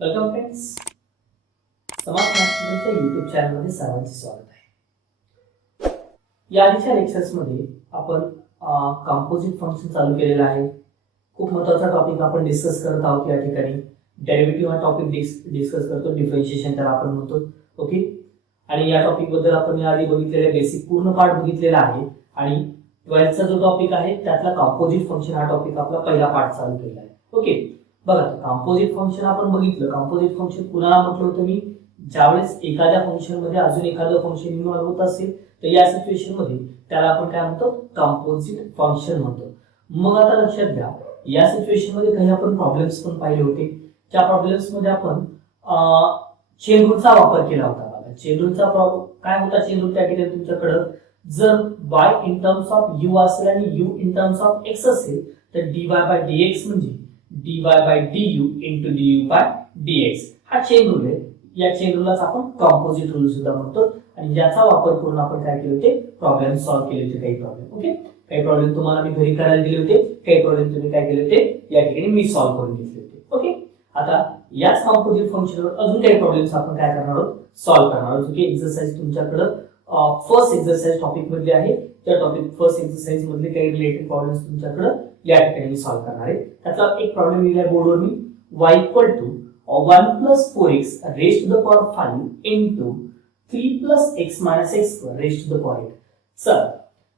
Welcome friends, समाज मॅथ्सच्या YouTube चॅनलमध्ये सर्वांचे स्वागत आहे. या आधीच्या लेक्चर्समध्ये आपण कंपोजिट फंक्शन चालू केलेलं आहे. खूप महत्त्वाचा टॉपिक आपण डिस्कस करत आहोत. या ठिकाणी डेरिव्हेटिव्ह हा टॉपिक डिस्कस करतो, डिफरन्शिएशन त्याला आपण म्हणतो. ओके, आणि या टॉपिक बद्दल आपण याआधी बघितलेले बेसिक पूर्ण पार्ट बघितलेला आहे आणि 12th चा जो टॉपिक आहे त्यातला कंपोजिट फंक्शन हा टॉपिक आपला पहिला पार्ट चालू केला आहे. ओके, बघा कंपोजिट फंक्शन आपण बघितलं. कंपोजिट फंक्शन कुणाला म्हटलं होतं मी, ज्यावेळेस एखाद्या फंक्शन मध्ये अजून एखादं फंक्शन इन्व्हॉल्व होत असेल तर या सिच्युएशन मध्ये त्याला आपण काय म्हणतो, कंपोजिट फंक्शन म्हणतो. मग आता लक्षात घ्या, या सिच्युएशन मध्ये काही आपण प्रॉब्लेम्स पण पाहिले होते. त्या प्रॉब्लेम्स मध्ये आपण चेन रूलचा वापर केला होता. बघा चेन रूलचा काय होता, चेन रूल त्या ठिकाणी तुमच्याकडे जर y in terms of u असेल आणि u in terms of x असेल तर dy बाय dx म्हणजे dy by du into du by dx हा चेन रूल आहे. या चेन रूललाच आपण कंपोजिट रूल सुद्धा म्हणतो आणि याचा वापर करून आपण काय केले होते, प्रॉब्लेम सॉल्व्ह केले होते. काही प्रॉब्लेम ओके, काही प्रॉब्लेम तुम्हाला मी घरी करायला दिले होते, काही प्रॉब्लेम तुम्ही काय केले होते या ठिकाणी मी सॉल्व्ह करून घेतले होते. ओके, आता याच कंपोजिट फंक्शनवर अजून काही प्रॉब्लेम्स आपण काय करणार आहोत, सॉल्व्ह करणार आहोत. ओके, एक्सरसाइज तुमच्याकडे फर्स्ट एक्सरसाइज टॉपिक मध्ये आहे. त्या टॉपिक फर्स्ट एक्सरसाइज मधले काही रिलेटेड प्रॉब्लेम्स तुमच्याकडे या ठिकाणी मी सॉल्व्ह करणार आहे. त्यातला एक प्रॉब्लेम दिलाय बोर्डवर मी, y equal to 1 plus 4x raised to the power 5 into 3 plus x minus x square raised to the power 8. Sir,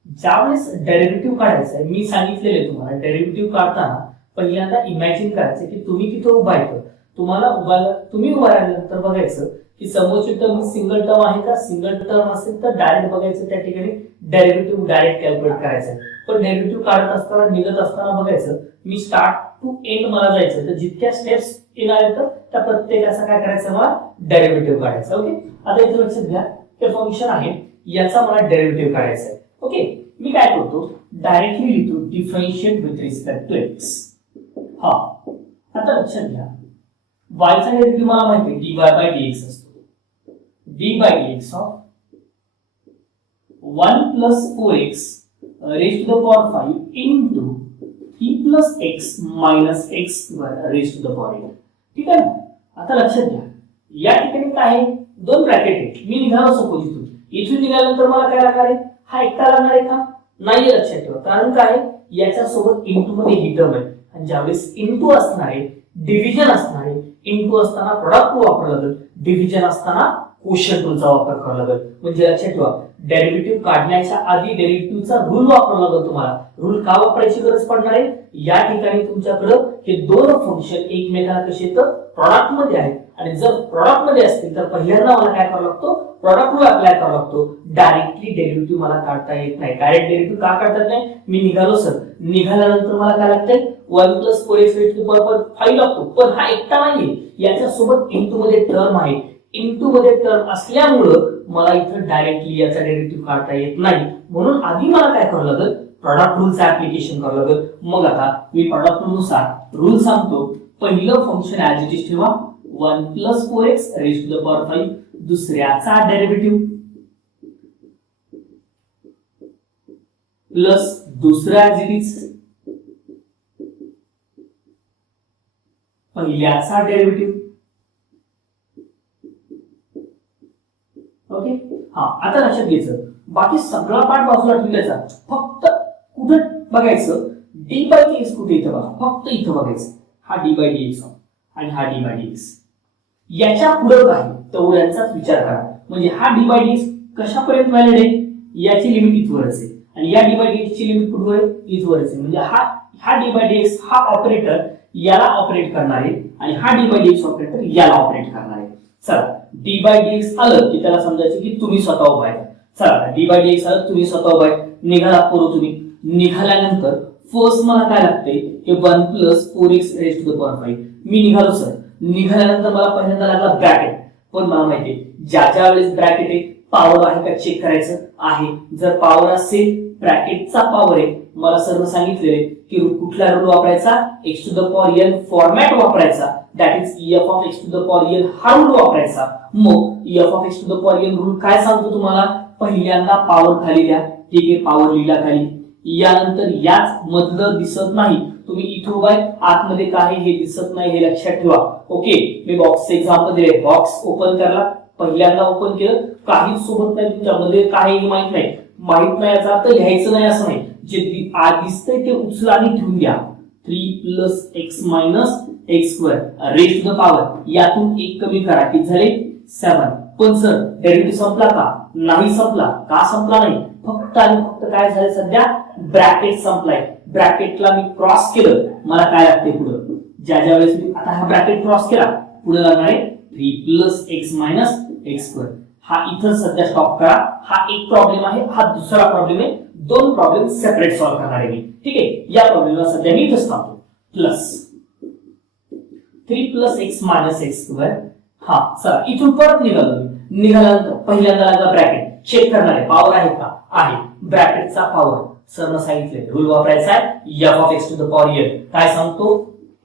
ज्यावेळेस डेरिव्हेटिव्ह काढायचं आहे, मी सांगितलेले तुम्हाला डेरिव्हेटिव्ह काढताना पहिल्यांदा इमॅजिन करायचं की तुम्ही तिथे उभा आहे. तुम्ही उभा राहिल्यानंतर बघायचं की समोरची टर्म सिंगल टर्म आहे का. सिंगल टर्म असेल तर डायरेक्ट बघायचं, त्या ठिकाणी डेरिव्हेटिव्ह डायरेक्ट कॅल्क्युलेट करायचं. पण डेरिव्हेटिव्ह काढत असताना निघत असताना बघायचं मी स्टार्ट टू एंड मला जायचं, तर जितक्या स्टेप्स येणार आहेत त्या प्रत्येकाचा काय करायचं, मला डेरिव्हेटिव्ह काढायचं. ओके, आता इथे लक्षात घ्या, हे फंक्शन आहे याचा मला डेरिव्हेटिव्ह काढायचा आहे. ओके, मी काय करतो, डायरेक्टली लिहितो differentiate with respect to x. हा, आता लक्षात घ्या, y चा डेरिव्हेटिव्ह मला माहिती आहे dy बाय dx असतो. d by dx of 1 plus 4x raised to the power 5 into 3 plus x minus x square raised to the power 8. ठीक आहे ना. आता लक्षात घ्या, या ठिकाणी काय आहे, दोन ब्रॅकेट आहेत. मी निघालो सपोज इथून निघाल्यानंतर मला काय लागणार आहे, हा एकटा लागणार आहे का, नाही. लक्षात ठेवा, कारण काय याच्या सोबत इनटू मध्ये ही टर्म आहे आणि ज्यावेळेस इनटू असणार आहे, डिव्हिजन असणार आहे, इनटू असताना प्रोडक्ट रूल वापरावा लागेल, डिव्हिजन असताना क्वोशिएंट रूलचा वापर करावा लागेल. म्हणजे लक्षात ठेवा, डेरिव्हेटिव्ह काढण्याच्या आधी डेरिव्हेटिव्हचा रूल वापरावा लागेल. तुम्हाला रूल का वापरायची गरज पडणार आहे, या ठिकाणी तुमच्याकडे हे दोन फंक्शन एकमेकांना कसे येतं, प्रॉडक्ट मध्ये आहेत आणि जर प्रॉडक्ट मध्ये असतील तर पहिल्यांदा मला काय करावं लागतो, प्रॉडक्ट रूल अप्लाय करावा लागतो. डायरेक्टली डेरिव्हेटिव्ह मला काढता येत नाही. डायरेक्ट डेरिव्हेटिव्ह का काढता येत नाही, मी निघालो सर, निघाल्यानंतर मला काय लागतंय 1 plus 4x raised to the power 5 लागतो. पण हा एकटा नाहीये, याच्या सोबत इनटू मध्ये टर्म आहे. इनटू मध्ये टर्म असल्यामुळं मला इथं डायरेक्टली याचा डेरिव्हेटिव्ह काढता येत नाही. म्हणून आधी मला काय करावं लागेल, प्रॉडक्ट रूलचं ऍप्लिकेशन करावं लागेल. मग आता मी प्रॉडक्ट रूल नुसार रूल सांगतो. पहिलं फंक्शन ऍज इट इज ठेवा, 1 plus 4x raised to the power 5. दुसऱ्याचा डेरिव्हेटिव्ह प्लस दुसरा ऍज इट इज पहिल्याचा डेरिव्हेटिव्ह. ओके, हा, आता लक्षात घ्यायचं, बाकी सगळा पार्ट बाजूला ठेवायचा. फक्त कुठे बघायचं, डी बाय dx कुठे, इथं बघा, फक्त इथं बघायचं, हा डी बाय dx आणि हा डी बाय dx. याच्या पुढे काय तेवढ्यांचाच विचार करा. म्हणजे हा डी बाय dx कशापर्यंत व्हॅलिड आहे, याची लिमिट इथवरच आहे आणि या डी बाय dx ची लिमिट कुठवर आहे, इथवरच आहे. म्हणजे हा डी बाय dx हा ऑपरेटर याला ऑपरेट करणार आहे आणि हा डी बाय dx ऑपरेटर याला ऑपरेट करणार आहे. चला, डी बाय dx आलं की त्याला समजायचं की तुम्ही स्वतः उभा आहे. चला, डी बाय dx आलं, तुम्ही स्वतः उभा आहे, निघाला पोरं तुम्ही. निघाल्यानंतर फर्स्ट मला काय लागते, हे 1 plus 4x raised to the power 5. मी निघालो सर, निघाल्यानंतर मला पहिल्यांदा लागला ब्रॅकेट. पण मला माहिती आहे ज्या वेळेस ब्रॅकेट आहे पॉवर आहे का चेक करायचं आहे. जर पॉवर असेल, ब्रॅकेटचा पॉवर आहे, मला सर्व सांगितलेले की कुठला रूल वापरायचा, x to the power n format वापरायचा, that is f of x to the power n हा रूल वापरायचा. मग f of x to the power n rule काय सांगतो तुम्हाला, पहिल्यांदा पॉवर खाली द्या. ठीक आहे, पॉवर लिहिला खाली. यानंतर याच मधलं दिसत नाही, तुम्ही इथं उभा आहे, आतमध्ये काय हे दिसत नाही, हे लक्षात ठेवा. ओके, मी बॉक्सचे एक्झाम्पल दिले. बॉक्स ओपन करला, पहिल्यांदा ओपन केलं, काहीच सोबत नाही, तुमच्यामध्ये काही माहित नाही याचा अर्थ लिहायचं नाही असं नाही. जे दिसतंय ते उचला आणि ठेवून द्या. 3 + x - x² raise to the power, यातून एक कमी करा, किती झाले 7. पण सर डेरिव्हेटिव्ह संपला का? नाही संपला. का संपला नाही? फक्त आणि फक्त काय झालं, सध्या ब्रॅकेट संपलाय. ब्रॅकेटला मी क्रॉस केलं, मला काय लागते पुढे, ज्या वेळेस मी आता हा ब्रॅकेट क्रॉस केला, पुढे लागणार आहे 3 + x - x². हा इथं सध्या स्टॉप करा. हा एक प्रॉब्लेम आहे, हा दुसरा प्रॉब्लेम आहे. दोन प्रॉब्लेम सेपरेट सॉल्व्ह करणार आहे मी. ठीक आहे, या प्रॉब्लेमला सध्या मी इथं थांबतो. Plus 3 + x - x². हा चला इथून परत निघाल्यानंतर पहिल्यांदा लागला ब्रॅकेट, चेक करणार आहे पॉवर आहे का, आहे. ब्रॅकेटचा पॉवर सरनं सांगितले रूल वापरायचा आहे, f(x⁴n). काय सांगतो,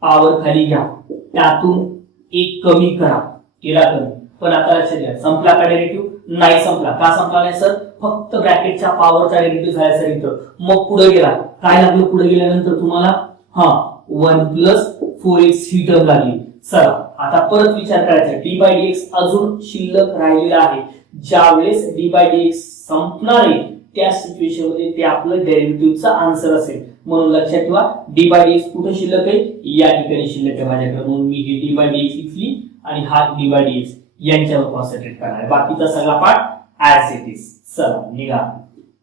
पॉवर खाली घ्या, त्यातून एक कमी करा, केला कमी. पण आता लक्षात घ्या, संपला का डेरिव्हेटिव्ह? नाही संपला. का संपला नाही सर? फक्त ब्रॅकेटच्या पॉवरचा डेरिव्हेटिव्ह झाला सर इथं. मग पुढे गेला, काय लागलं पुढे गेल्यानंतर तुम्हाला? 1 + 4x ही टर्म लागली. चला आता परत विचार करायचा, d/dx अजून शिल्लक राहिलेला आहे. ज्या वेळेस d/dx संपणार आहे त्या सिच्युएशन मध्ये ते आपलं डेरिव्हेटिव्हचा आन्सर असेल. म्हणून लक्षात ठेवा, d/dx कुठे शिल्लक आहे? या ठिकाणी शिल्लक आहे माझ्याकडे. म्हणून मी ही d/dx लिखली आणि हा d/dx यांच्यावर कॉन्सन्ट्रेट करणार आहे. बाकीचा सगळा पार्ट ऍज इट इज. चला निघा,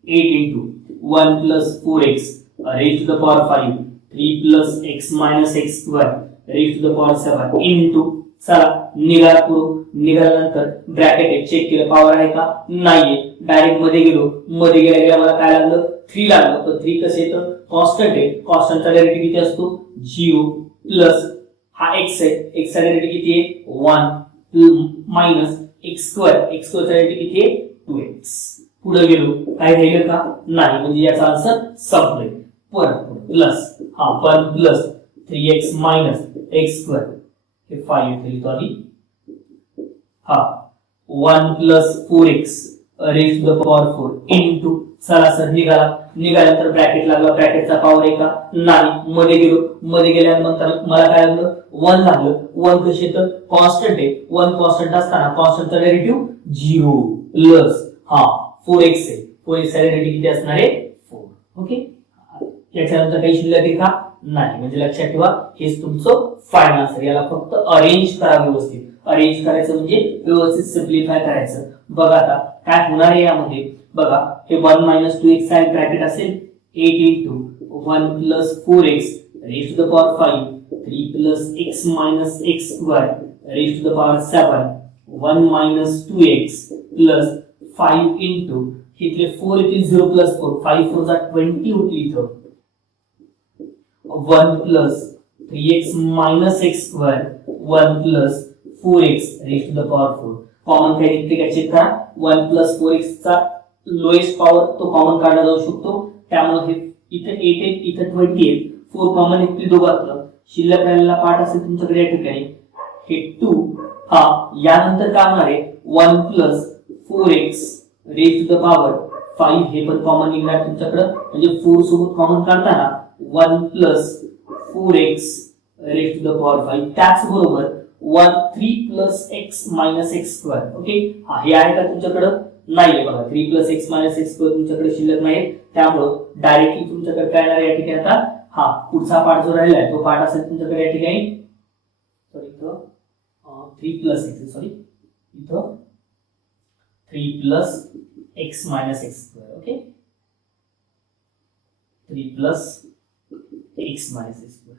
8 * 1 + 4x raise to the power 5 3 + x - x² raise to the power 7 into. चला निघाला करू. निघाल्यानंतर ब्रॅकेट चेक केलं, पॉवर आहे का? नाहीये. डायरेक्ट मध्ये गेलो, मध्ये गेल्या मला काय लागलं? 3 लागलं. तर 3 कसं येतं? कॉन्स्टंट आहे. कॉन्स्टंटचा डेरिव्हेटिव्ह किती असतो? 0 प्लस हा x आहे, x चा डेरिव्हेटिव्ह किती आहे? 1 - x². x² चा डेरिव्हेटिव्ह किती आहे? 2x. पुढे गेलो, काय राहिलं का? नाही. म्हणजे याचा आन्सर संपलाय. परत प्लस, हा पण प्लस 3x - x² हे 5 येते लिहितो आधी. हा 1 + 4x raise to the power 4 into. चला सर निघाल्यानंतर ब्रॅकेट लागला, ब्रॅकेटचा पॉवर आहे का? नाही. मध्ये गेलो, मध्ये गेल्यानंतर मला काय लागलं? 1 लागलं. 1 कसे येतं? कॉन्स्टंट आहे. 1 कॉन्स्टंट असताना कॉन्स्टंटचा डेरिव्हेटिव्ह 0 प्लस हा 4x आहे. 4x चा डेरिव्हेटिव्ह किती असणार आहे? 4. ओके, याच्यानंतर काही शिल्लक आहे का? नाही. म्हणजे लक्षात ठेवा, हेच तुमचं फायनल आन्सर. याला फक्त अरेंज करा व्यवस्थित. अरेंज करायचं म्हणजे व्यवस्थित सिम्प्लिफाय करायचं. बघा आता काय होणार आहे यामध्ये. बघा हे 1 - 2x चा ब्रॅकेट असेल, 8 * 1 + 4x raise to the power 5 3 + x - x² raise to the power 7 1 - 2x plus 5 into इथले 4 येतील 0 + 4 5 4 = 20 होतील इथं 1 + 3x - x² 1 + 4x raise to the power 4. Common काय निघते का चेक करा. 1 + 4x चा लोएस्ट पॉवर तो कॉमन काढला जाऊ शकतो. त्यामुळे हे इथे 8 आहे, इथे 20 आहे. 4 कॉमन येतील दोघांतलं. शिल्लक राहिलेला पार्ट असेल तुमच्याकडे या ठिकाणी हे 2. हा यानंतर काय होणार आहे? 1 + 4x raise to the power 5 हे पण कॉमन निघणार तुमच्याकडे. म्हणजे 4 सोबत कॉमन काढताना 1 + 4x raise to the power 5. त्याच बरोबर 3 + x - x². ओके, हा हे आहे का तुमच्याकडे? नाहीये. बघा 3 + x - x² तुमच्याकडे शिल्लक नाही. त्यामुळे डायरेक्टली तुमच्याकडे काय येणार या ठिकाणी? आता हा पुढचा पार्ट जो राहिला आहे तो पार्ट असेल तुमच्याकडे या ठिकाणी. सॉरी इथं 3 + x, सॉरी इथं 3 + x - x². Okay, 3 + x - x².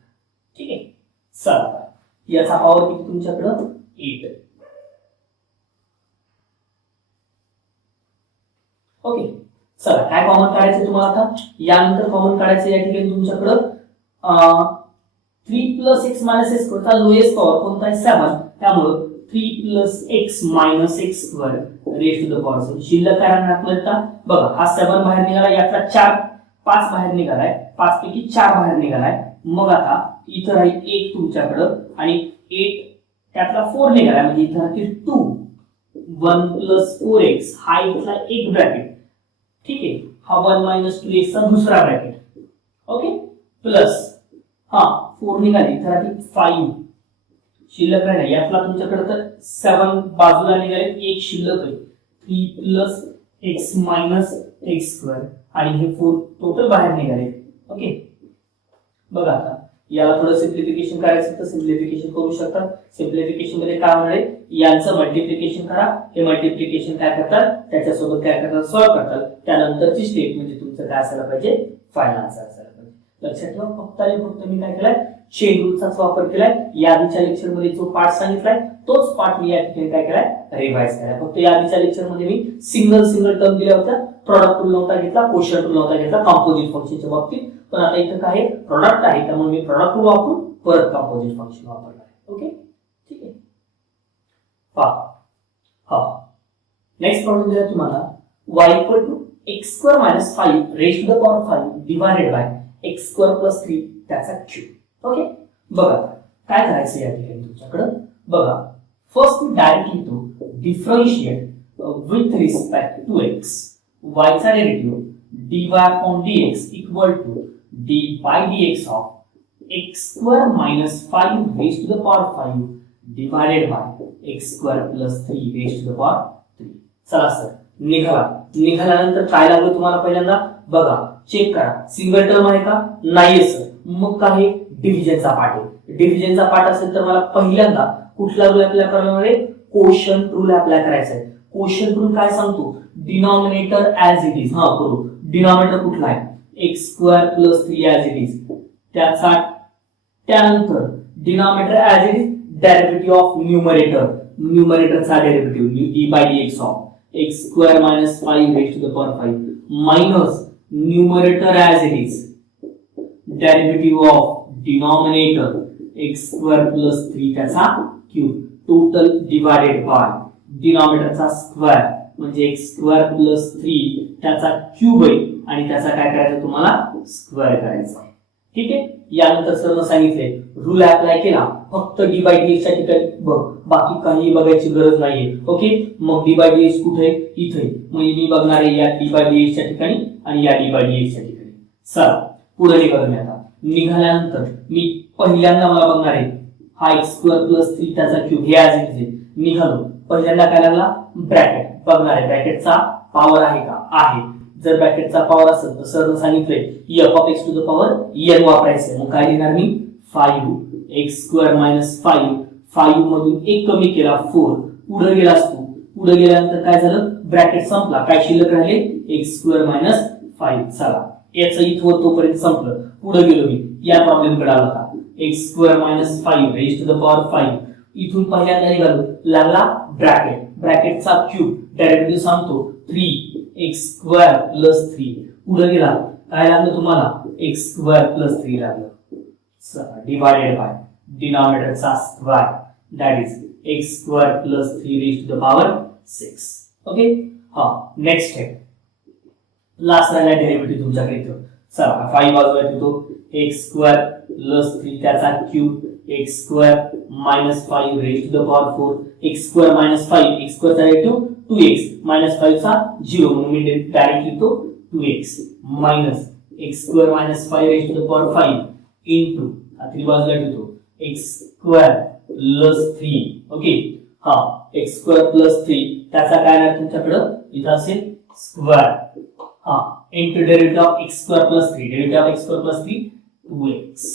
ठीक आहे. चला याचा पॉवर किती तुमच्याकडे? 8. ओके, चला काय कॉमन काढायचं तुम्हाला आता? यानंतर कॉमन काढायचं या ठिकाणी तुमच्याकडे 3 + x - x² चा लोएस्ट पॉवर कोणता आहे? 7. त्यामुळे 3 + x - x² raise to the power 7. शिल्लक काय राहणार आता? बघा हा 7 बाहेर निघाला, यातला 5 बाहेर निघालाय, 5 पैकी 4 बाहेर निघालाय. मग आता इथं राहील 1 तुमच्याकडं आणि 8 त्यातला 4 निघालाय, म्हणजे इथं राहतील 2. 1 + 4x हा इथला एक ब्रॅकेट. ठीक आहे, हा 1 - 2x चा दुसरा ब्रॅकेट. ओके, प्लस हा 4 निघाली, इथं राहतील 5. शिल्लक राहिला यातला तुमच्याकडे तर 7 बाजूला निघाले, एक शिल्लक आहे 3 plus x minus x square आणि हे 4 टोटल बाहेर निघाले. ओके बघा आता याला थोडं सिम्प्लिफिकेशन करायचं तर सिम्प्लिफिकेशन करू शकतात. सिम्प्लिफिकेशन मध्ये काय होणार आहे, यांचं मल्टिप्लिकेशन करा, हे मल्टिप्लिकेशन काय करतात त्याच्यासोबत काय करतात सॉल्व्ह करतात. त्यानंतरची स्टेप म्हणजे तुमचं काय असायला पाहिजे, फायनल आन्सर असायला पाहिजे. लक्षात ठेवा फक्त आणि फक्त मी काय केलाय, चेन रूलचाच वापर केलाय. याआधीच्या लेक्चर मध्ये जो पार्ट सांगितलाय तोच पार्ट मी या ठिकाणी काय केलाय, रिवाइज केलाय. फक्त याआधीच्या लेक्चर मध्ये मी सिंगल टर्म दिल्या होत्या, प्रॉडक्ट रूल नव्हता घेतला, कोशंट रूल नव्हता घेतला कंपोजिट फंक्शनच्या बाबतीत. पण आता इथं काय आहे, प्रॉडक्ट आहे त्यामुळे मी प्रॉडक्ट रूल वापरून परत कंपोजिट फंक्शन वापरणार आहे. ओके ठीक आहे. हा नेक्स्ट प्रॉब्लेम दिला तुम्हाला y equal to x square minus 5 raise to the power 5 divided by x square plus 3 त्याचा क्यूब. ओके बघा काय करायचं या ठिकाणी तुमच्याकडे बघा. फर्स्ट मी डायरेक्ट लिहितो differentiate with respect to x, y चा derivative dy upon dx equal to d by dx of x square minus 5 raised to the power 5 divided by x square plus 3 raised to the power 3. चला sir निघाल्यानंतर काय लागलं तुम्हाला पहिल्यांदा बघा check करा, single term आहे का, नाहीये सर. मग काय डिव्हिजनचा पार्ट आहे. डिव्हिजनचा पार्ट असेल तर मला पहिल्यांदा कुठला रूल अप्लाय करणार आहे, कोशंट रूल अप्लाय करायचा आहे. कोशंट रूल काय सांगतो, डिनॉमिनेटर ऍज इट इज. हा करू, डिनॉमिनेटर कुठला आहे, x square plus 3 as it is, त्यानंतर denominator as it is derivative of न्यूमरेटरचा derivative d by d x of x square minus 5 raise to the power 5 minus numerator as it is derivative of denominator x square plus 3 त्याचा cube total divided by डिनॉमिनेटरचा square म्हणजे x square plus 3 त्याचा cube आहे आणि त्याचा काय करायचं तुम्हाला स्क्वेअर करायचा आहे. ठीक आहे. यानंतर सर सांगितले रूल अप्लाय केला, फक्त डी बाय डीएक्स च्या ठिकाणी बघ, बाकी काही बघायची गरज नाहीये. ओके मग डी बाय डीएक्स कुठे आहे, इथे. मग मी बघणार आहे या डी बाय डीएक्स च्या ठिकाणी आणि या डी बाय डीएक्स च्या ठिकाणी. चला पुढे निघालो मी आता. निघाल्यानंतर मी पहिल्यांदा मला बघणार आहे हा एक्स स्क्वेअर प्लस 3 त्याचा क्यूब हे ऍज इट इज निघालो. पहिल्यांदा काय लागला, ब्रॅकेट बघणार आहे, ब्रॅकेटचा पॉवर आहे का, आहे. जर ब्रॅकेटचा पॉवर असेल तर सर सांगितलंय f of x to the power n वापरायचं. मग काय लिहिणार मी 5 x स्क्वेअर मायनस 5 मधून एक कमी केला 4 पुढे गेलास तू, पुढे गेल्यानंतर काय झालं, ब्रॅकेट संपला, काय शिल्लक राहिले x स्क्वेअर मायनस 5. चला याचं इथवर तोपर्यंत संपलं. पुढे गेलो मी या प्रॉब्लेम कडे आला होता, x square minus 5 raise to the power 5. इथून पहिल्यांदा निघालो, लागला ब्रॅकेटचा क्यूब डेरिव्हेटिव्ह सांगतो 3 x स्क्वेअर प्लस 3. पुढे गेला काय लागलं तुम्हाला, x स्क्वेअर प्लस 3 लागलं डिवाइडेड बाय डिनॉमिनेटरचा square that is x square plus 3 raise to the power 6. Okay हा नेक्स्ट स्टेप लास्ट राहिला डेरिव्हेटिव्ह तुमच्याकडे इथं. चला 5 बाजूला येतो x स्क्वेअर प्लस 3 त्याचा cube x square minus 5 raise to the power 4. x square minus 5 x square चा derivative 2x minus 5 चा 0 म्हणून मी डायरेक्ट लिहितो 2x minus x square minus 5 raise to the power 5 into आतली बाजूला ठेवतो x स्क्वेअर प्लस 3. ओके हा x square plus 3 त्याचा काय आहे तुमच्याकडे इथं असेल स्क्वेअर हा into derivative of x square plus 3 derivative of x square plus 3 2x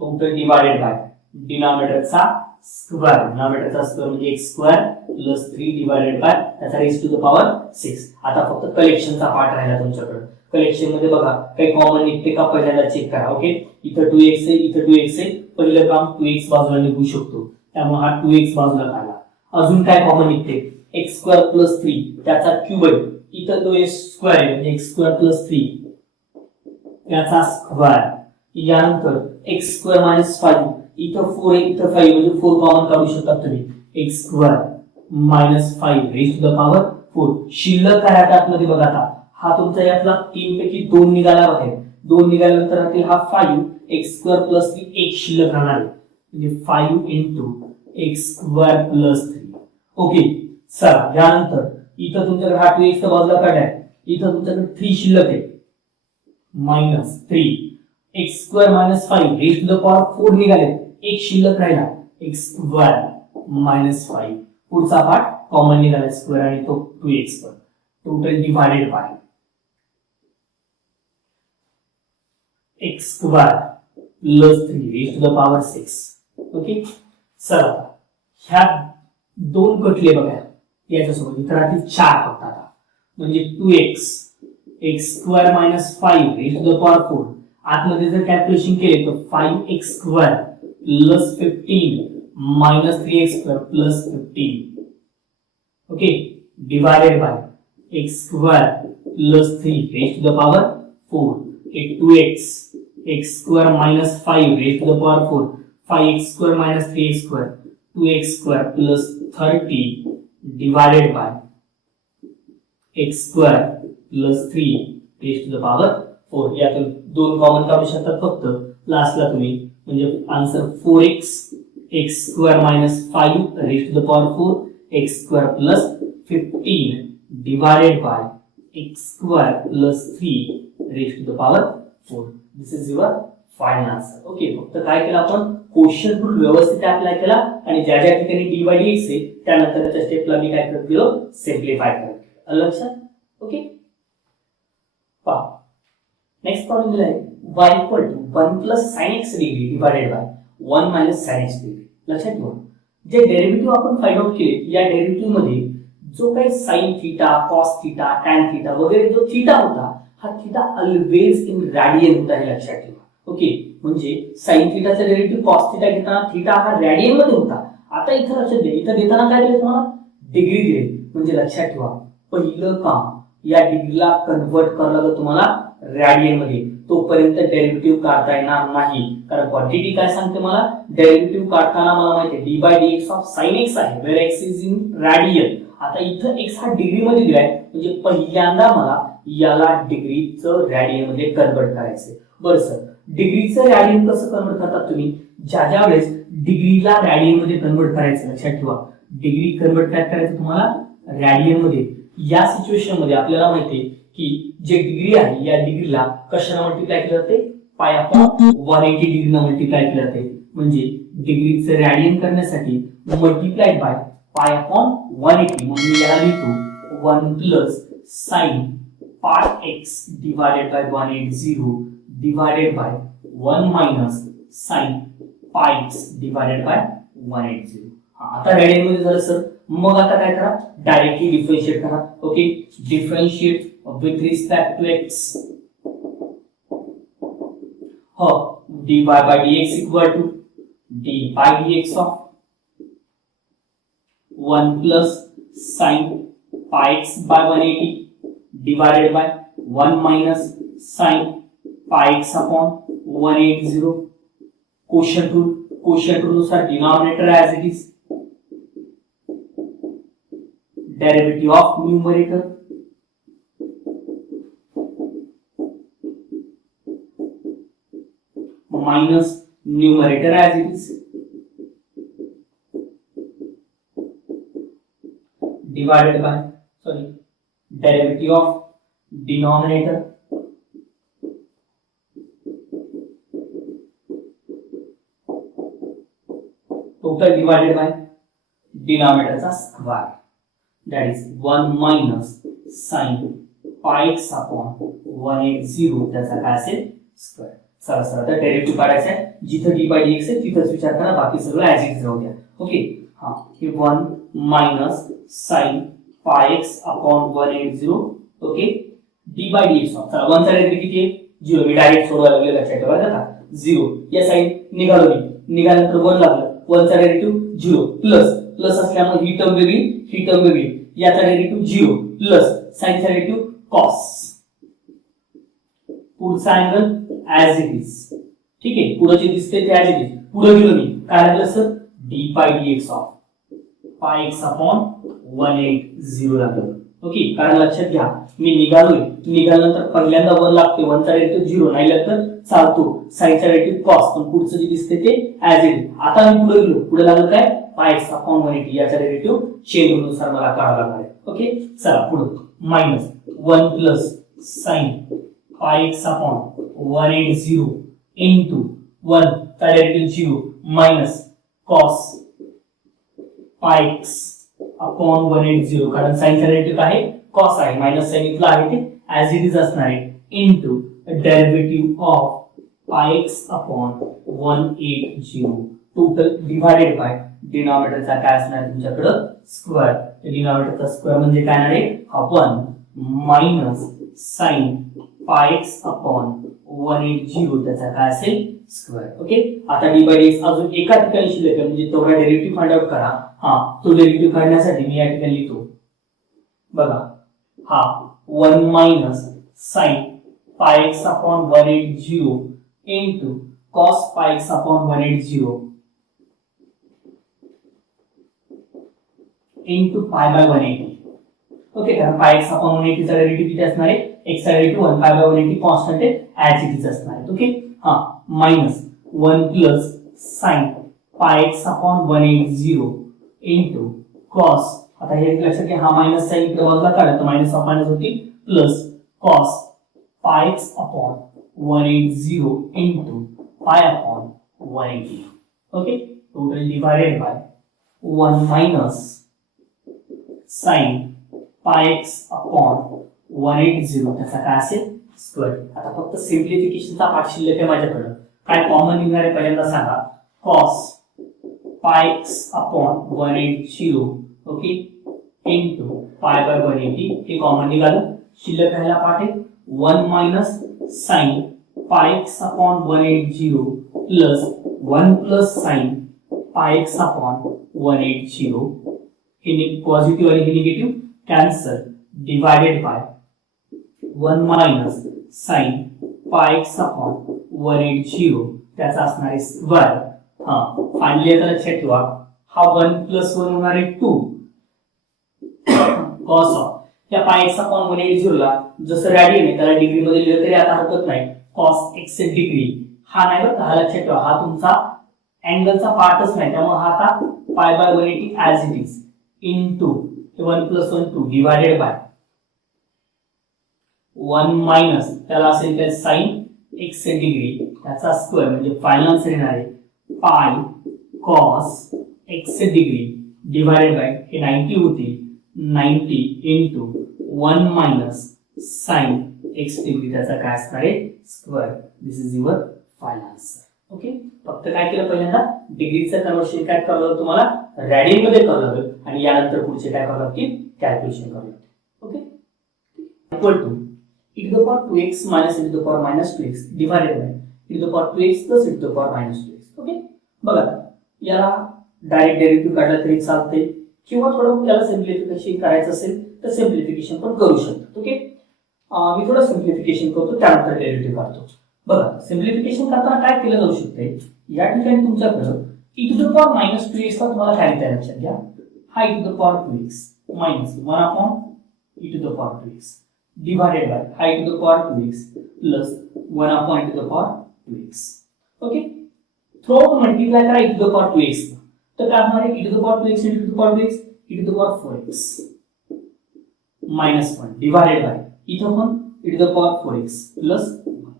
total divided by डिनॉमिनेटरचा स्क्वेअर म्हणजे x square plus 3 divided by त्याचा रेज टू द पॉवर 6. आता फक्त कलेक्शनचा पार्ट राहिला तुमच्याकडे. कलेक्शन मध्ये बघा काही कॉमन निघते का पहिल्यांदा चेक करा. ओके इथं 2x आहे, इथं 2x आहे, पहिलं काम 2x बाजूला निघू शकतो त्यामुळे हा 2x बाजूला काढला. अजून काय कॉमन निघते, x स्क्वेअर प्लस 3 त्याचा क्यूब आहे, इथं 2x स्क्वेअर आहे म्हणजे x स्क्वेअर प्लस 3 त्याचा स्क्वेअर. यानंतर x स्क्वेअर मायनस 5 इथं 4 आहे, इथं 5 म्हणजे 4 कॉमन काढू शकता तुम्ही. x square minus 5 raise to the power 4. शिल्लक काय आहे त्यामध्ये बघा. आता हा तुमचा यातला 3 पैकी 2 निघाला बाहेर, 2 निघाल्यानंतर राहतील हा 5 x स्क्वेअर प्लस 3 एक शिल्लक राहणार आहे म्हणजे 5 into x square plus 3. Okay चला यानंतर इथं तुमच्याकडे हा 2x च्या बाजूला काढलाय, इथं तुमच्याकडे 3 शिल्लक आहे minus 3 x square minus 5 raise to the power 4 निघाले, एक शिल्लक राहिला एक्स स्क्वेअर मायनस 5 पुढचा पार्ट कॉमन निघाला स्क्वेअर आणि तो 2x वर total divided by x square plus 3 raise to the power 6. Okay चला ह्या दोन कटले बघा याच्यासोबत इतर राहतील 4 फक्त आता म्हणजे 2x x square minus 5 raise to the power 4 आतमध्ये जर कॅल्क्युलेशन केले तर 5x square plus 15 minus 3x square plus 15 okay divided by x square plus 3 raise to the power 4 हे 2x x square minus 5 raise to the power 4 5x square minus 3x square 2x square plus 30 divided by x square plus 3 raise to the power 4 यातून दोन common काढू शकतात फक्त लास्टला तुम्ही म्हणजे answer 4x x square minus 5 raise to the power 4 x square plus 15 divided by x square plus 3 raise to the power 4. This is your final answer. Okay फक्त काय केलं आपण क्वेश्चन रूल व्यवस्थित अप्लाय केला आणि ज्या ज्या ठिकाणी डी बाय डी एक्स आहे त्यानंतर त्याच्या स्टेपला मी काय करत गेलो सिम्प्लिफाय करत गेलो. लक्षात ओके पहा नेक्स्ट प्रॉब्लेम दिला आहे y equal to 1 plus sin x degree divided by 1 minus sin x degree. लक्षात ठेवा जे डेरिव्हेटिव्ह आपण फाइंड आउट केले या डेरिव्हेटिव्ह मध्ये जो काही sin theta cos theta tan theta वगैरे जो थीटा होता हा थीटा ऑलवेज इन रॅडियन होता हे लक्षात ठेवा. ओके म्हणजे sin थीटाचा डेरिव्हेटिव्ह cos थीटा घेताना थीटा हा रॅडियन मध्ये होता. आता इथं लक्षात द्या इथं देताना काय दिले तुम्हाला डिग्री दिली म्हणजे लक्षात ठेवा पहिलं काम या डिग्रीला कन्वर्ट करावं लागेल तुम्हाला रॅडियन मध्ये तोपर्यंत डेरिव्हेटिव्ह काढता येणार नाही कारण क्वांटिटी काय सांगते मला डेरिव्हेटिव्ह काढताना मला माहिती आहे d by d x of sine x आहे where x is in radian. आता इथं एक्स हा डिग्री मध्ये दिलाय म्हणजे पहिल्यांदा मला याला डिग्रीचं रॅडियन मध्ये कन्वर्ट करायचंय. बरं सर डिग्रीचं रॅडियन कसं कन्वर्ट करतात तुम्ही ज्या वेळेस डिग्रीला रॅडियन मध्ये कन्वर्ट करायचं लक्षात ठेवा डिग्री कन्वर्ट काय करायचं तुम्हाला रॅडियन मध्ये. या सिच्युएशन मध्ये आपल्याला माहिती आहे की जे डिग्री आहे या डिग्रीला कशाने मल्टिप्लाय केलं जाते पाय अपॉन 180 डिग्रीने मल्टिप्लाय केलं जाते म्हणजे डिग्रीचं रॅडियन करण्यासाठी मल्टिप्लाइड बाय पाय अपॉन 180 म्हणून मी याला लिहितो 1 प्लस sin पाय x divided bye 180 divided by 1 minus sin पाय x डिवाइडेड बाय 180. आता रॅडियन मध्ये झालं सर मग आता काय करा डायरेक्टली डिफरन्शिएट करा. Okay differentiate with respect to x हो dy by dx equal to d by dx of 1 plus sin pi x by 180 divided by 1 minus sin pi x upon 180. quotient rule नुसार denominator as it is derivative of numerator minus numerator as it is divided by derivative of denominator total divided by denominator चा square that is 1 minus sin pi x upon 180 त्याचा काय असेल square. चला sir आता derivative काढायचा आहे जिथं D by d x आहे तिथंच विचार करा बाकी सगळं ऍज इट इज राहू द्या. ओके हा हे 1 minus sin pi x upon 180 okay d by d x. चला 1 चा डेरिव्हेटिव्ह किती आहे 0 मी डायरेक्ट सोडवायला लागले लक्षात ठेवा का 0 या साइड निघालो मी निघाल्यानंतर 1 लागलं 1 चा डेरिव्हेटिव्ह 0 प्लस असल्यामुळे ही टर्म वेगळी याचा डेरिव्हेटिव्ह 0 प्लस sin चा डेरिव्हेटिव्ह cos पुढचा अँगल ऍज इट इज. ठीक आहे पुढे जे दिसते ते ऍज इट इज. पुढे गेलो मी काय लागलं सर डी पाय D x of pi x upon 180 लागलं. ओके कारण लक्षात घ्या मी निघाल्यानंतर पहिल्यांदा 1 लागते 1 चा डेरिव्हेटिव्ह 0 नाही लागलं चालतो sin चा डेरिव्हेटिव्ह cos पण पुढचं जे दिसते ते ऍज इट इज. आता मी पुढे लागलं काय पाय एक्स अपॉन 180 याचा डेरिव्हेटिव्ह चेन नुसार मला काढावा लागणार आहे. ओके चला पुढे minus 1 plus sin pi x upon 180 into 1 चा डेरिव्हेटिव्ह 0 minus cos पाय एक्स अपॉन 180, कारण साइनचा डेरिव्हेटिव्ह काय आहे कॉस आहे, मायनस साइन इथला आहे ते ऍज इट इज असणार आहे, into derivative of pi x upon 180 total divided by डिनॉमिनेटरचा काय असणार तुमच्याकडे स्क्वेअर. डिनॉमिनेटरचा स्क्वेअर म्हणजे काय आहे आपण minus sine pi x upon 180 त्याचा काय असेल स्क्वेअर. ओके, आता डी बाय डी अजून एका ठिकाणी शिल्लक आहे म्हणजे तेवढा डेरिव्हेटिव्ह फाइंड आउट करा. तो डेरिव्हेटिव्ह काढण्यासाठी मी या ठिकाणी लिहितो बघा, 1 minus sine pi x upon 180 into cos pi x upon 180 into pi by 180. Okay, कारण पाय एक्स अपॉन 180 चा डेरिव्हेटिव्ह किती असणार आहे, x चा डेरिव्हेटिव्ह 1 पाय बाय 180 कॉन्स्टंट आहे ऍज इट इज असणार आहे. Okay, minus 1 plus sine pi x upon 180 into cos, आता हे लक्षात घ्या मायनस साइन इकडे बाजूला काढा तर मायनस ऑफ मायनस होतील plus cos pi x upon 180 into pi upon 180. Okay, total divided by 1 minus sine pi x upon 180 त्याचा काय असेल स्क्वेअर. आता फक्त सिम्प्लिफिकेशनचा पार्ट शिल्लक आहे माझ्याकडे, काय कॉमन निघणार आहे पहिल्यांदा सांगा, cos pi x upon 180 okay into pi by 180 हे कॉमन निघालं. शिल्लक राहिला पार्ट आहे 1 minus sine pi x upon 180 plus 1 plus sine pi x upon 180 हे पॉझिटिव्ह आणि हे negative cancel divided by 1 minus sine pi x upon 180 त्याचा असणार आहे स्क्वेअर. फायनली आता लक्षात ठेवा 1 प्लस 1 होणार आहे 2 कॉस ऑफ या पाय एक्स अपॉन 180 ला जसं रॅडियन आहे त्याला डिग्री मध्ये लिहिलं तरी आता हरकत नाही, कॉस एक्स डिग्री नाही बरं का, लक्षात ठेवा तुमचा अँगलचा पार्टच नाही, त्यामुळे आता पाय by 180 as it is into 1 plus 1 2 divided by 1 minus त्याला असेल तर साइन एक्स डिग्री त्याचा स्क्वेअर म्हणजे फायनल आन्सर येणार आहे पाय cos x degree divided by हे 90 होतील 90 into 1 minus sine x degree त्याचा काय असणार आहे square. This is your final answer. Okay, फक्त काय केलं पहिल्यांदा डिग्रीचं कन्वर्शन काय करावं लागतं तुम्हाला रॅडियन मध्ये करावं लागेल आणि यानंतर पुढचे काय करावं लागतील कॅल्क्युलेशन करावं लागतील. Okay, equal to e to the power 2x minus e to the power minus 2x divided by e to the power 2x plus e to the power minus 2x. Okay, बघा याला direct derivative काढला तरी चालते किंवा थोडं याला simplification करायचं असेल तर सिम्प्लिफिकेशन पण करू शकतो. ओके, मी थोडं सिम्प्लिफिकेशन करतो त्यानंतर डेरिव्हेटिव्ह काढतो. बघा सिम्प्लिफिकेशन करताना काय केलं जाऊ शकते, या ठिकाणी तुमच्याकडे e to the power minus 2x ला तुम्हाला काय लिहायचं लक्षात घ्या, e to the power 2x minus 1 upon e to the power 2x divided by e to the power 2x plus 1 upon e to the power 2x. Okay, through multiply करा e to the power 2x तर काय होणार आहे e to the power 2x e to the power 2x e to the power 4x minus 1 divided by इथं पण e to the power 4x plus 1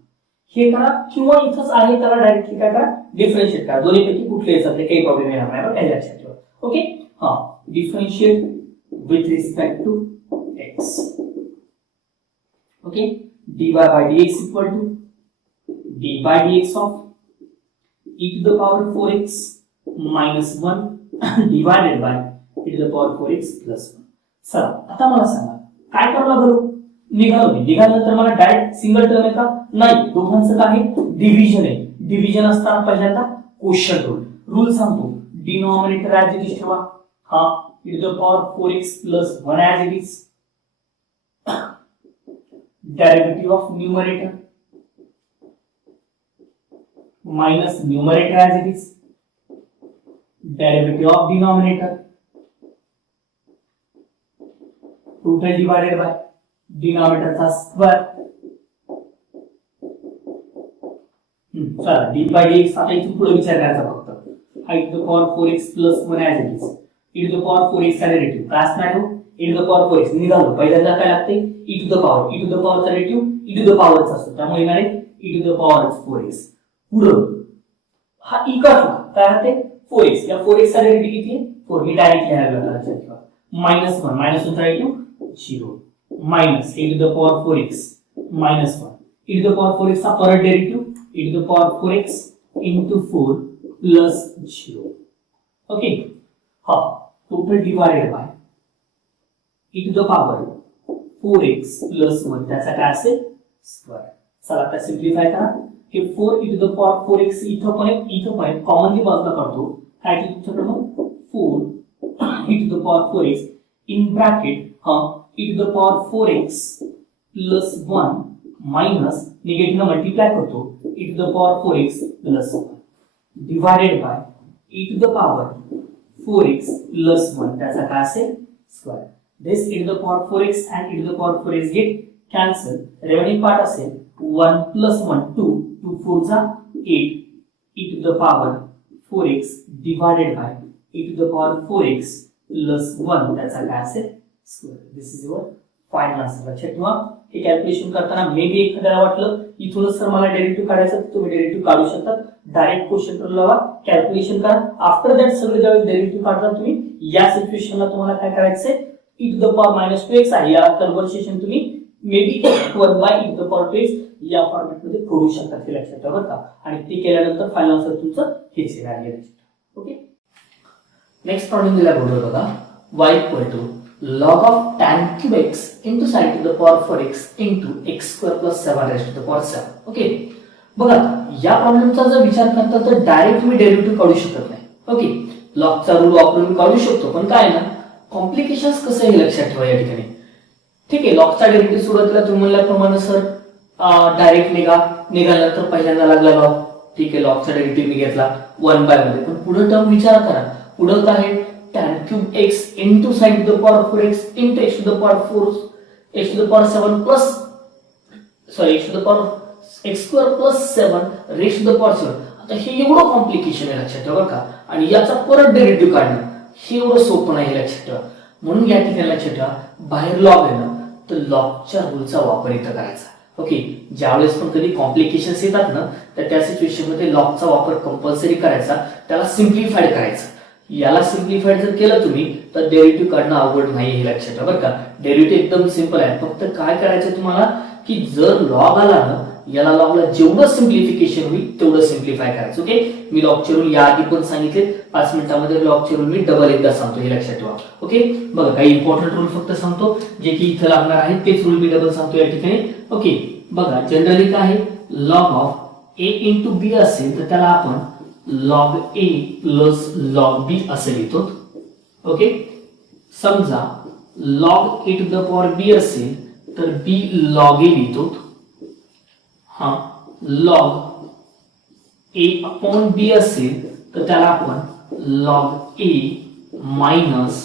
हे करा किंवा इथंच आहे त्याला डायरेक्टली काय करा डिफरन्शिएट करा, दोन्हीपैकी कुठलेही चालते काही प्रॉब्लेम येणार नाही बरं, काही लक्षात ठेवा. Okay, differentiate with respect to x. Okay, dy by dx equal to d by dx of e to the power 4x minus 1 divided by e to the power 4x plus 1. चला आता मला सांगा काय करावं लागेल, निघाल्यानंतर मला डायरेक्ट सिंगल टर्म येतात नाही, दोघांचं काय आहे डिव्हिजन आहे. डिव्हिजन असताना पहिल्यांदा क्वोशिएंट रूल सांगतो, डिनॉमिनेटर ऍज इट इज ठेवा, e to the power 4x plus 1 as it is, derivative of numerator minus numerator as it is, derivative of denominator total divided by denominator चा square. चला d by dx आता इथून पुढे विचार करायचा फक्त e to the power 4x plus 1 as it is, e to the power 4x चा derivative काय असणार आहे e to the power 4x निघालो पहिल्यांदा काय लागते e to the power चा derivative e to the power चा असतो त्यामुळे येणार आहे e to the power 4x. पुढे हा e काढला काय होते 4x, या 4x चा डेरिव्हेटिव्ह किती आहे 4 मी डायरेक्ट लिहायला लागला लक्षात ठेवा. -1 -1 चा equal 0 minus e to the power 4x -1 e to the power 4x चा परत derivative e to the power 4x into 4 plus 0. Okay हा total divided by e to the power 4x plus 1 त्याचा काय असेल स्क्वेअर. चला आता simplify करा. हे 4 e to the power 4x इथं पण कॉमनली बाजूला काढतो. काय की तुमच्याकडे मग 4 e to the power 4x in bracket e to the power 4x plus 1 minus negative multiply करतो e to the power 4x plus 1 divided by e to the power 4x plus 1 त्याचा काय असेल square. This e to the power 4x and e to the power 4x get cancel. Remaining part असेल 1 plus 1 2 2 4 जा 8 e to the power 4x divided by e to the power 4x plus 1 त्याचा काय असेल square. This is your final answer. लक्षात ठेवा हे calculation करताना may be एखाद्याला वाटलं इथूनच सर मला डेरिव्हेटिव्ह काढायचं तर तुम्ही डेरिव्हेटिव्ह काढू शकता. डायरेक्ट क्वेश्चन वर लावा कॅल्क्युलेशन करा. आफ्टर दॅट सगळे ज्यावेळेस डेरिव्हेटिव्ह काढता तुम्ही या सिच्युएशनला तुम्हाला काय करायचंय e to the power -2x आहे या कन्व्हर्सेशन तुम्ही may be 1 by e to the power 2x या फॉर्मॅट मध्ये करू शकता. हे लक्षात ठेवा बरं का. आणि ते केल्यानंतर फायनल आन्सर तुमचं हेच आहे. ओके नेक्स्ट प्रॉब्लेम दिला बघा y equal to log of tan cube x into sin to the power 4x into x square plus 7 raised to the power 7. Okay बघा या प्रॉब्लेमचा जर विचार करता तर डायरेक्ट तुम्ही डेरिव्हेटिव्ह काढू शकत नाही. ओके लॉगचा रूल वापरून काढू शकतो पण काय ना कॉम्प्लिकेशन्स कसं हे लक्षात ठेवा या ठिकाणी. ठीक आहे लॉगचा डेरिव्हेटिव्ह सुरुवातीला तुम्ही म्हणल्याप्रमाणे सर डायरेक्ट निघाल्यानंतर पहिल्यांदा लागला लॉग. ठीक आहे लॉगचा डेरिव्हेटिव्ह मी घेतला 1 बाय मध्ये पण पुढे टर्म विचार करा. पुढे काय आहे tan cube x into sin to the power 4x into x to the power 4 x to the power 7 plus x to the power x square plus 7 raised to the power 7. आता हे एवढं complication आहे लक्षात ठेवा का. आणि याचा परत डेरिव्हेटिव्ह काढणं हे एवढं सोपं नाही लक्षात ठेवा. म्हणून या ठिकाणी लक्षात ठेवा बाहेर लॉग आहे ना तर लॉगच्या रूलचा वापर इथं करायचा. ओके ज्यावेळेस पण कधी कॉम्प्लिकेशन्स येतात ना तर त्या सिच्युएशन मध्ये लॉगचा वापर कंपल्सरी करायचा. त्याला सिम्प्लिफाईड करायचं. याला सिम्प्लिफाईड जर केलं तुम्ही तर डेरिव्हेटिव्ह काढणं अवघड नाही हे लक्षात ठेवा बरं का. डेरिव्हेटिव्ह एकदम सिंपल आहे. फक्त काय करायचं तुम्हाला की जर लॉग आला ना याला लॉगला जेवढं सिम्प्लिफिकेशन होईल तेवढं सिम्प्लिफाय करायचं. ओके मी लॉगचे रूल याआधी पण सांगितले 5 मिनिटांमध्ये लॉगचे रूल मी डबल एकदा सांगतो हे लक्षात ठेवा. ओके बघा काही इम्पॉर्टंट रूल फक्त सांगतो जे की इथं लागणार आहेत तेच रूल मी डबल सांगतो या ठिकाणी. ओके बघा जनरली काय आहे लॉग ऑफ a इंटू बी असेल तर त्याला आपण log a plus log b असे लिहितो. ओके समजा log a to the power b असेल तर b log a लिहितो. हा log a upon b असेल तर त्याला आपण log a minus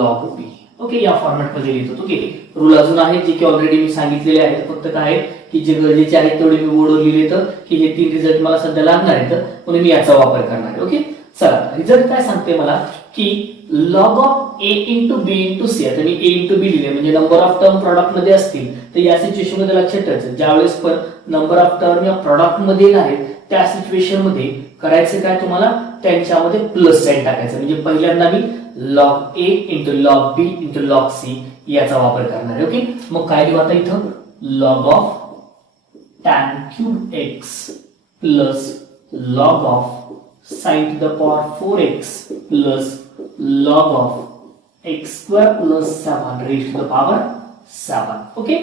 log b okay या फॉर्मॅट मध्ये लिहितो. ओके रूल अजून आहेत जे की ऑलरेडी मी सांगितलेले आहेत. फक्त काय आहे की जे गरजेचे आहेत तेवढे मी बोर्डवर लिहिले तर की हे 3 रिझल्ट मला सध्या लागणार आहेत म्हणून मी याचा वापर करणार आहे. ओके चला रिझल्ट काय सांगते मला की log of a into b into c. आता मी a into b लिहिले म्हणजे नंबर ऑफ टर्म प्रॉडक्ट मध्ये असतील तर या सिच्युएशन मध्ये लक्षात ठेवायचं ज्यावेळेस पण नंबर ऑफ टर्म या प्रॉडक्ट मध्ये आहेत त्या सिच्युएशन मध्ये करायचं काय तुम्हाला त्यांच्यामध्ये प्लस साइन टाकायचं. म्हणजे पहिल्यांदा मी log a into log b into log c याचा वापर करणार आहे. ओके मग काय लिहू आता इथं log of tan cube x plus log of sin to the power 4x plus log of x square plus 7 raised to the power 7. Okay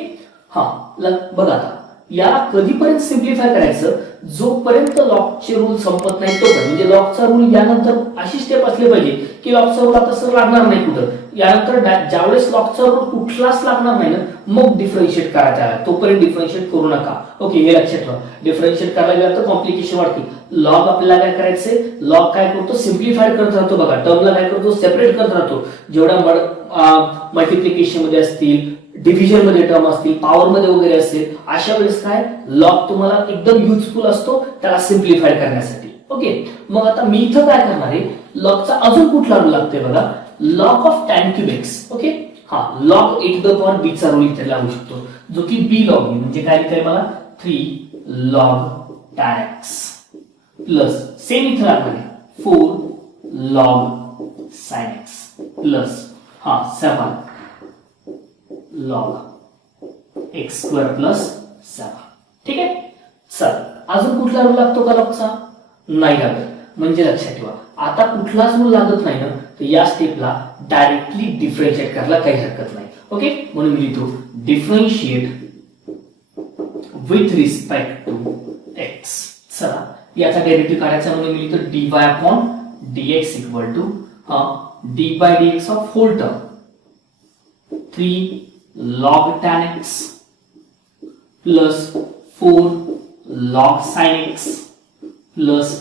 हा बघा आता याला कधीपर्यंत सिम्प्लिफाय करायचं जोपर्यंत लॉगचे रूल संपत नाही तोपर्यंत. म्हणजे लॉगचा रूल यानंतर अशी स्टेप असली पाहिजे की लॉगचा रूल आता सर लागणार नाही कुठं. यानंतर ज्यावेळेस लॉगचा रूल कुठलाच लागणार नाही ना मग डिफरन्शिएट करायचा आहे. तोपर्यंत डिफरन्शिएट करू नका. ओके हे लक्षात ठेवा. डिफरन्शिएट करायला गेलं तर कॉम्प्लिकेशन वाढते. लॉग आपल्याला काय करायचंय लॉग काय करतो सिम्प्लिफाईड करत राहतो. बघा टर्मला काय करतो सेपरेट करत राहतो. जेवढ्या मल्टिप्लिकेशन मध्ये असतील डिव्हिजन मध्ये टर्म असतील पॉवर मध्ये वगैरे असेल अशा वेळेस काय लॉग तुम्हाला एकदम युजफुल असतो त्याला सिम्प्लिफाय करण्यासाठी. ओके मग आता मी इथं काय करणार आहे लॉगचा अजून कुठला रूल लागतोय बघा log of tan cube x. Okay हा log a to the power b चा रूल इथे लागू शकतो जो की b log b म्हणजे काय लिहिता मला 3 log tan x plus same इथे लागणार आहे 4 log sine x plus 7 log x square plus 7. ठीक आहे. चल अजून कुठला रूल लागतो का लॉगचा? नाही लागत. म्हणजे लक्षात ठेवा आता कुठलाच रूल लागत नाही ना तर या स्टेपला डायरेक्टली डिफरन्शिएट करायला काही हरकत नाही. ओके म्हणून मी लिहितो differentiate with respect to x. चला याचा डेरिव्हेटिव्ह काढायचा म्हणून मी लिहितो dy upon dx equal to d by dx of whole term 3 log tan x plus 4 log sin x plus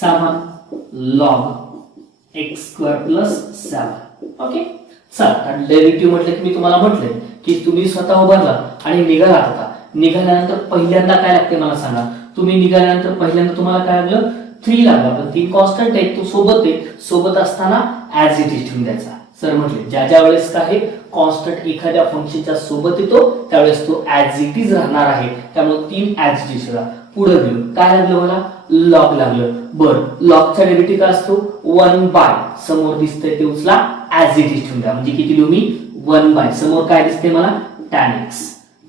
7 log x square plus 7. Okay चला डेरिव्हेटिव्ह म्हटलं की मी तुम्हाला म्हटलंय की तुम्ही स्वतः उभारला आणि निघाला आता. निघाल्यानंतर पहिल्यांदा काय लागते मला सांगा. तुम्ही निघाल्यानंतर पहिल्यांदा तुम्हाला काय लागलं 3 लागला. पण 3 कॉन्स्टंट आहे तो सोबत आहे. सोबत असताना ऍज इट इज ठेवून द्यायचा. सर म्हटले ज्या ज्या वेळेस काय कॉन्स्टंट एखाद्या फंक्शनच्या सोबत येतो त्यावेळेस तो ऍज इट इज राहणार आहे. त्यामुळे 3 ऍज इट इज राहा. पुढे गेलो काय लागलं मला लॉग लागलं. बर लॉगचा डेरिव्हेटिव्ह काय असतो 1 बाय समोर दिसतंय ते उचला ऍज इट इज ठेवून द्या. म्हणजे किती लिहू मी 1 बाय समोर काय दिसते मला tan x.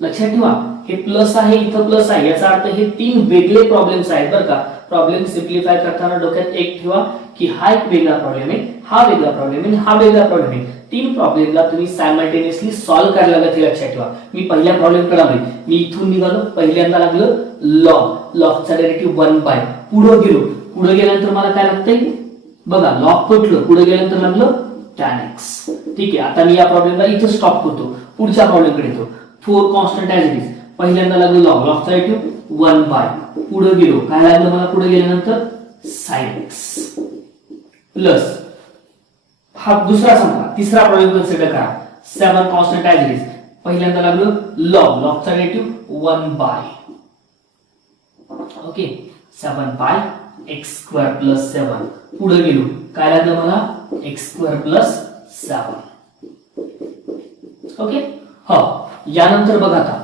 लक्षात ठेवा हे प्लस आहे इथं प्लस आहे याचा अर्थ हे 3 वेगळे प्रॉब्लेम्स आहेत बरं का. प्रॉब्लेम सिम्प्लिफाय करताना डोक्यात एक ठेवा की हा एक वेगळा प्रॉब्लेम आहे हा वेगळा प्रॉब्लेम आहे हा वेगळा प्रॉब्लेम आहे. 3 प्रॉब्लेमला तुम्ही सायमल्टेनियसली सॉल्व्ह करायला लागत हे लक्षात ठेवा. मी पहिल्या प्रॉब्लेम कडे आलोय. मी इथून निघालो पहिल्यांदा लागलं लॉग लॉगचा डेरिव्हेटिव्ह 1 बाय पुढे गेलो. पुढे गेल्यानंतर मला काय लागतंय बघा लॉग पटलं. पुढे गेल्यानंतर लागलं tan x. ठीक आहे आता मी या प्रॉब्लेमला इथे स्टॉप करतो. पुढच्या प्रॉब्लेम कडे येतो 4 कॉन्स्टंट ऍज इट इज. पहिल्यांदा लागलं लॉग लॉगचा डेरिव्हेटिव्ह 1 बाय पुढे गेलो काय लागलं मला पुढे गेल्यानंतर sin x प्लस हा दुसरा सांगा. तिसरा प्रॉब्लेम कन्सिडर करा 7 कॉन्स्टंट ऍज इट इज. पहिल्यांदा लागलं लॉग लॉगचा derivative 1 by okay 7 by x square plus 7. पुढे गेलो काय लागलं मला एक्स स्क्वेअर प्लस 7. ओके हा यानंतर बघा आता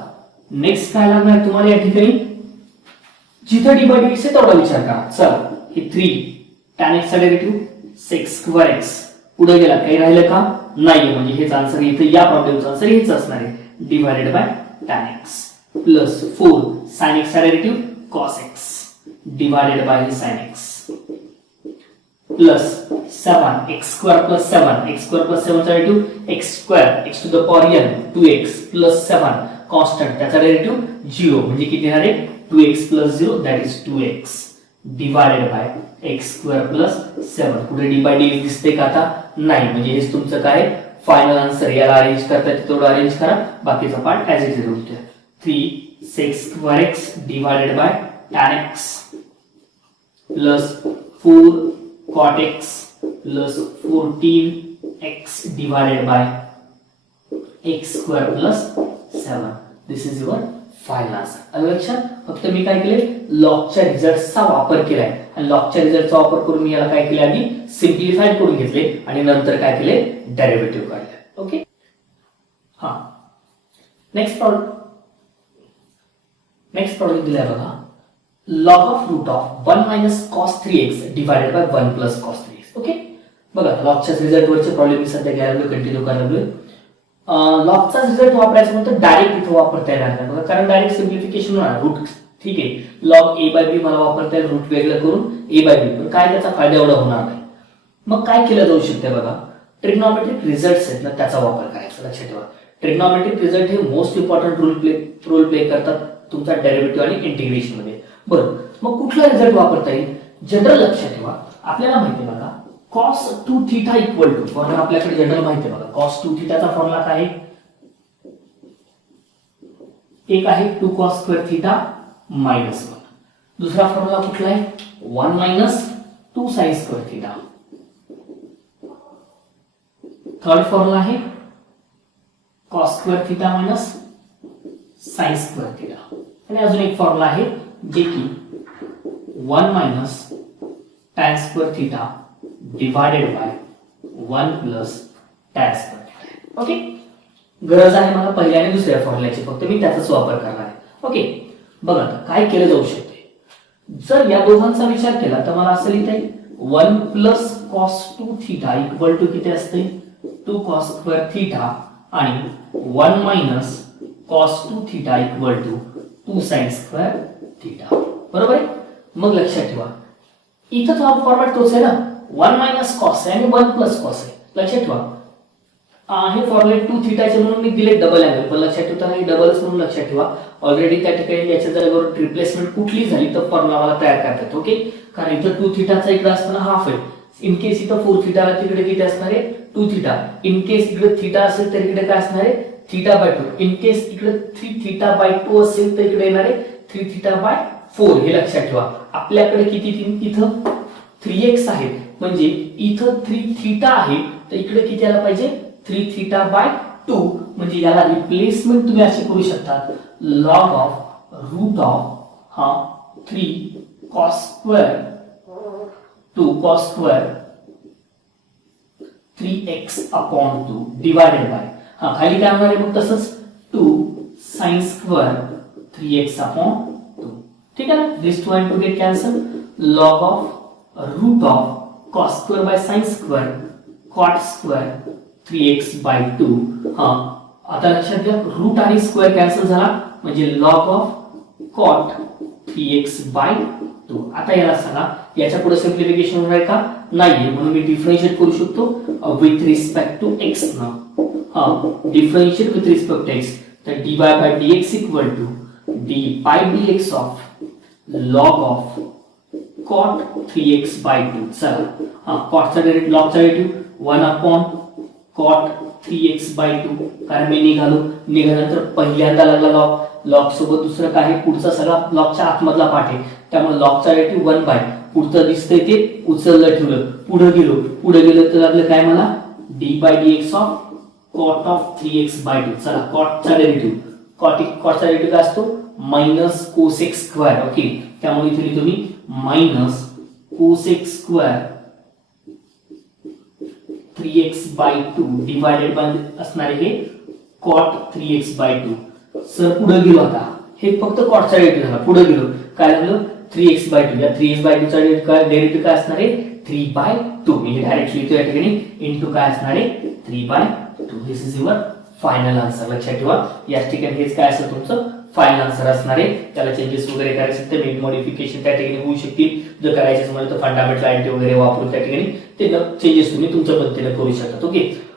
नेक्स्ट काय लागणार तुम्हाला या ठिकाणी जिथे डी बाय डीएक्स आहे तेवढा विचार करा. चला हे 3 tan x चा डेरिव्हेटिव्ह 6 स्क्वेअर x पुढे गेला काही राहिलं का नाही. म्हणजे हेच आन्सर इथे या प्रॉब्लेमचं आन्सर हेच असणार आहे divided by tan x plus 4 sin x चा derivative cos x divided by sin x plus 7 x square plus 7 x square plus 7 चा derivative x square x to the power n 2x plus 7 constant त्याचा derivative 0 म्हणजे किती येणार आहे 2x plus 0 that is 2x divided by x square plus 7. पुढे d by dx दिसते का आता नाही. म्हणजे हेच तुमचं काय फायनल आन्सर. याला अरेंज करता येते तेवढं अरेंज करा. बाकीचा पार्ट ऍज इट इज राहू द्या. 3 6 square x divided by tan x plus 4 cot x plus 14x divided by x square plus 7. This is your final answer. आलं लक्षात. फक्त मी काय केले लॉगच्या रिझल्टचा वापर केलाय आणि लॉगच्या रिझल्टचा वापर करून मी याला काय केले आधी सिम्प्लिफाय करून घेतले आणि नंतर काय केले डेरिव्हेटिव्ह काढले. ओके हा नेक्स्ट प्रॉब्लेम दिलाय बघा log of root of 1 minus cos 3x divided by 1 plus cos 3x. Okay बघा लॉगच्या रिझल्ट वरचे प्रॉब्लेम मी सध्या घ्यायला कंटिन्यू करायला. लॉगचा रिझल्ट वापरायचा म्हणतो डायरेक्ट इथं वापरता येणार नाही बघा कारण डायरेक्ट सिम्प्लिफिकेशन होणार रूट. ठीक आहे लॉग a बाय b मला वापरता येईल रूट वेगळं करून a बाय b. पण काय त्याचा फायदा एवढा होणार नाही. मग काय केलं जाऊ शकते बघा ट्रिग्नोमेट्रिक रिझल्ट्स आहेत ना त्याचा वापर करायचा. लक्षात ठेवा ट्रिग्नोमेट्रिक रिझल्ट हे मोस्ट इम्पॉर्टंट रोल प्ले करतात तुमचा डेरिव्हेटिव्ह आणि इंटिग्रेशन मध्ये. बरं मग कुठला रिझल्ट वापरता येईल जनरल लक्षात ठेवा. आपल्याला माहिती आहे बघा cos 2 theta equal to formula आपल्याकडे जनरल माहिती आहे बघा cos 2 थीटाचा फॉर्म्युला काय आहे एक आहे 2 cos स्क्वेअर थीटा मायनस 1. दुसरा फॉर्म्युला कुठला आहे 1 minus 2 sin square theta. Third formula आहे cos square theta minus sin square theta. आणि अजून एक फॉर्म्युला आहे जे की 1 minus tan square theta divided by 1 plus tan square theta. Okay गरज आहे मला पहिल्या आणि दुसऱ्या फॉर्म्युल्याची फक्त मी त्याचाच वापर करणार आहे. ओके बघा काय केलं जाऊ शकते जर या दोघांचा विचार केला तर मला असं लिहिता येईल 1 plus cos 2 theta equal to किती असते 2 कॉस स्क्वेअर थिटा आणि 1 minus cos 2 theta equal to 2 sine square theta. बरोबर आहे. मग लक्षात ठेवा इथं तो फॉर्मॅट तोच आहे ना 1 मायनस कॉस आहे आणि 1 प्लस कॉस आहे. लक्षात ठेवा हे फॉर्म्युले 2 थिटाचे म्हणून मी दिले डबल अँगल पण लक्षात ठेवताना हे डबलच म्हणून लक्षात ठेवा. ऑलरेडी त्या ठिकाणी याच्या जागेवर रिप्लेसमेंट कुठली झाली तर फॉर्म्युला मला तयार करतात. ओके कारण इथं 2 थिटाचा इकडे असताना हाफ आहे. इन केस इथं 4 थिटा तिकडे किती असणार आहे 2 थिटा. इन केस इकडे थिटा असेल तर इकडे काय असणार आहे थिटा बाय 2. इन केस इकडे 3 थिटा बाय 2 असेल तर इकडे येणार आहे 3 थिटा बाय 4. हे लक्षात ठेवा. आपल्याकडे किती इथं 3x आहे म्हणजे इथं 3 थिटा आहे तर इकडे किती आला पाहिजे 3 थिटा बाय 2 म्हणजे याला रिप्लेसमेंट तुम्ही असे करू शकता log of root of 3 cos square 2 cos square 3x upon 2 divided by खाली काय होणार आहे मग तसंच 2 साइन स्क्वेअर 3x अपॉन 2. ठीक आहे ना. दिस 2 and 2 get cancel. log of root of cos square by sin square cot square 3x by 2. आता लक्षात घ्या रूट आणि स्क्वेअर कॅन्सल झाला म्हणजे log of cot 3x by 2. आता याला सांगा याच्या पुढे सिम्प्लिफिकेशन होणार का नाहीये म्हणून मी डिफरन्शिएट करू शकतो विथ रिस्पेक्ट टू x ना. Differentiate with respect to x तर dy by dx equal to dy by dx of log of cot 3x by 2. चला cot चा डेरिव्हेटिव्ह log चा derivative 1 upon cot 3x by 2 कारण मी निघाल्यानंतर पहिल्यांदा लागला log सोबत दुसरं काय पुढचा सगळा log च्या आतमधला पार्ट आहे त्यामुळे log चा डेरिव्हेटिव्ह 1 बाय पुढचं दिसतंय ते उचललं ठेवलं पुढे गेलो तर लागलं काय मला d by dx of cot of 3x by 2. चला cot चा डेरिव्हेटिव्ह cot चा डेरिव्हेटिव्ह काय असतो मायनस cos x स्क्वेअर. ओके त्यामुळे इथे लिहितो मी मायनस cos x स्क्वेअर 3x by 2 डिवाइडेड बाय असणार हे cot 3x by 2. सर पुढे गेलो आता हे फक्त cot चा डेरिव्हेटिव्ह झाला पुढे गेलो काय झालं 3x by 2 या 3x by 2 चा डेरिव्हेटिव्ह काय असणार आहे 3 by 2. मी डायरेक्ट लिहितो या ठिकाणी इनटू काय असणार आहे 3 by 2. This is your final answer. लक्षात ठेवा या ठिकाणी हेच काय असेल तुमचं फायनल आन्सर असणार आहे. त्याला चेंजेस वगैरे करायचे तर मेक मॉडिफिकेशन त्या ठिकाणी होऊ शकतील. जर करायचे असेल तर फंडामेंटल आयडिया वगैरे वापरून त्या ठिकाणी ते चेंजेस तुम्ही तुमच्या पद्धतीने करू शकता. ओके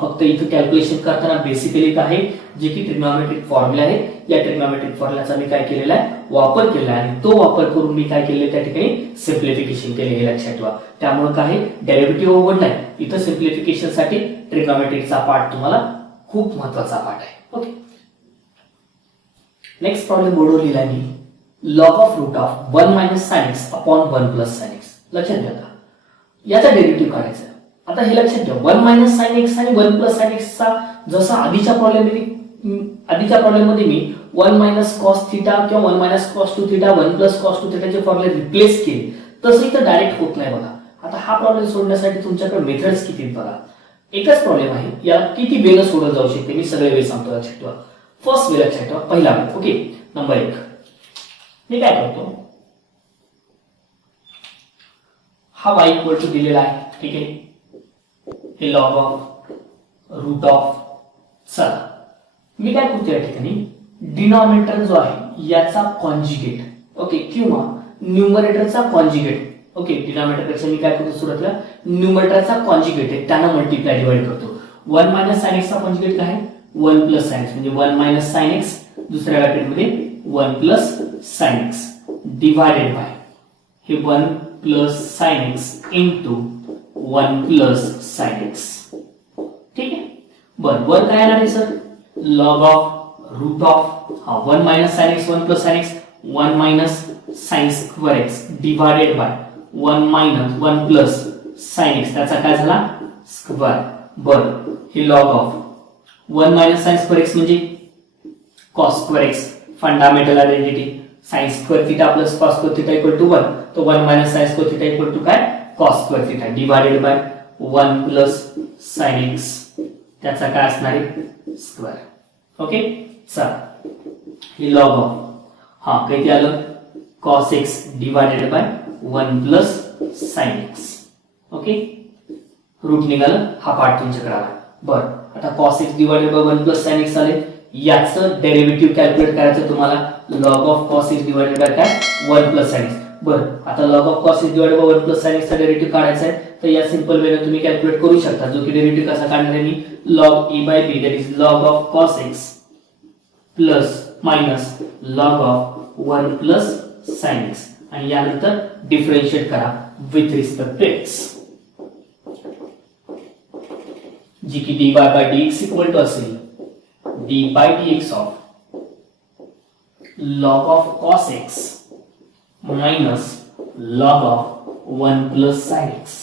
फक्त इथं कॅल्क्युलेशन करताना बेसिकली काय आहे जे की ट्रिग्नॉमेट्रिक फॉर्म्युला आहे या ट्रिग्नॉमेट्रिक फॉर्म्युलाचा मी काय केलेला आहे वापर केलेला आहे आणि तो वापर करून मी काय केलेलं त्या ठिकाणी सिम्प्लिफिकेशन केले हे लक्षात ठेवा. त्यामुळे काय डेरिव्हेटिव्ह ओव्हर नाही इथं सिम्प्लिफिकेशन साठी ट्रिग्नॉमेट्रिकचा पार्ट तुम्हाला खूप महत्त्वाचा पार्ट आहे. ओके नेक्स्ट प्रॉब्लेम बोर्डवर लिहिला मी log of root of 1 minus sin x upon 1 plus sin x. लक्षात घ्या याचा डेरिव्हेटिव्ह काढायचा. आता हे लक्षात ठेवा 1 minus sin x आणि 1 plus sin x चा जसा आधीच्या प्रॉब्लेम मध्ये मी 1 minus cos थीटा किंवा 1 minus cos 2 theta 1 plus cos 2 theta चे फॉर्म्युले रिप्लेस केले तसं इथं डायरेक्ट होत नाही बघा. आता हा प्रॉब्लेम सोडवण्यासाठी तुमच्याकडे मेथड्स किती आहेत बघा. एकच प्रॉब्लेम आहे या किती वेने सोडवला जाऊ शकते मी सगळे वे सांगतो. लक्षात ठेवा फर्स्ट वे लक्षात ठेवा पहिला वे. ओके नंबर 1 मी काय करतो हा y इक्वल टू दिलेला आहे. ठीक आहे हे लॉग ऑफ रूट ऑफ. चला मी काय करतो या ठिकाणी डिनॉमिनेटर जो आहे याचा कॉन्जुगेट ओके किंवा न्यूमरेटरचा कॉन्जुगेट. ओके डिनॉमिनेटर पेक्षा मी काय करतो सुरुवातीला न्यूमरेटरचा कॉन्जुगेट आहे त्यांना मल्टिप्लाय डिवाइड करतो. 1 मायनस sin x चा कॉन्जुगेट काय आहे 1 प्लस sin x म्हणजे 1 मायनस sin x दुसऱ्या ब्रॅकेटमध्ये 1 plus sin x divided by हे 1 plus sin x into 1 plus sin x. ठीक आहे बरं वर काय येणार आहे sir log of root of 1 minus sin x 1 plus sin x 1 minus sin square x divided by 1 minus 1 plus sin x त्याचा काय झाला स्क्वेअर. बरं हे log of 1 minus sin square x म्हणजे cos square x fundamental identity sin square theta plus cos square theta equal to 1 तो 1 minus sin square theta equal to काय cos square theta divided by 1 plus sin x त्याचा काय असणार आहे square. Okay चला हे log of किती आलं cos x divided by 1 plus sin x. Okay, root निघालं, हा पार्ट तुमच्याकडे आला. बरं, आता cos x divided by 1 plus sin x आले. याचं डेरिव्हेटिव्ह कॅल्क्युलेट करायचं तुम्हाला. log of cos x divided by काय 1 प्लस sin x. बरं, आता log of cos x divided by 1 plus sin x चा डेरिव्हेटिव्ह काढायचा आहे. तर या सिंपल वेने तुम्ही कॅल्क्युलेट करू शकता. जो की डेरिव्हेटिव्ह कसा काढणार आहे मी, log a by b that is log of cos x plus minus log of 1 plus sin x आणि यानंतर डिफरेंशिएट करा विथ रिस्पेक्ट टू x, जी की dy by dx equal to असेल d by dx of log of cos x minus log of 1 plus sin x.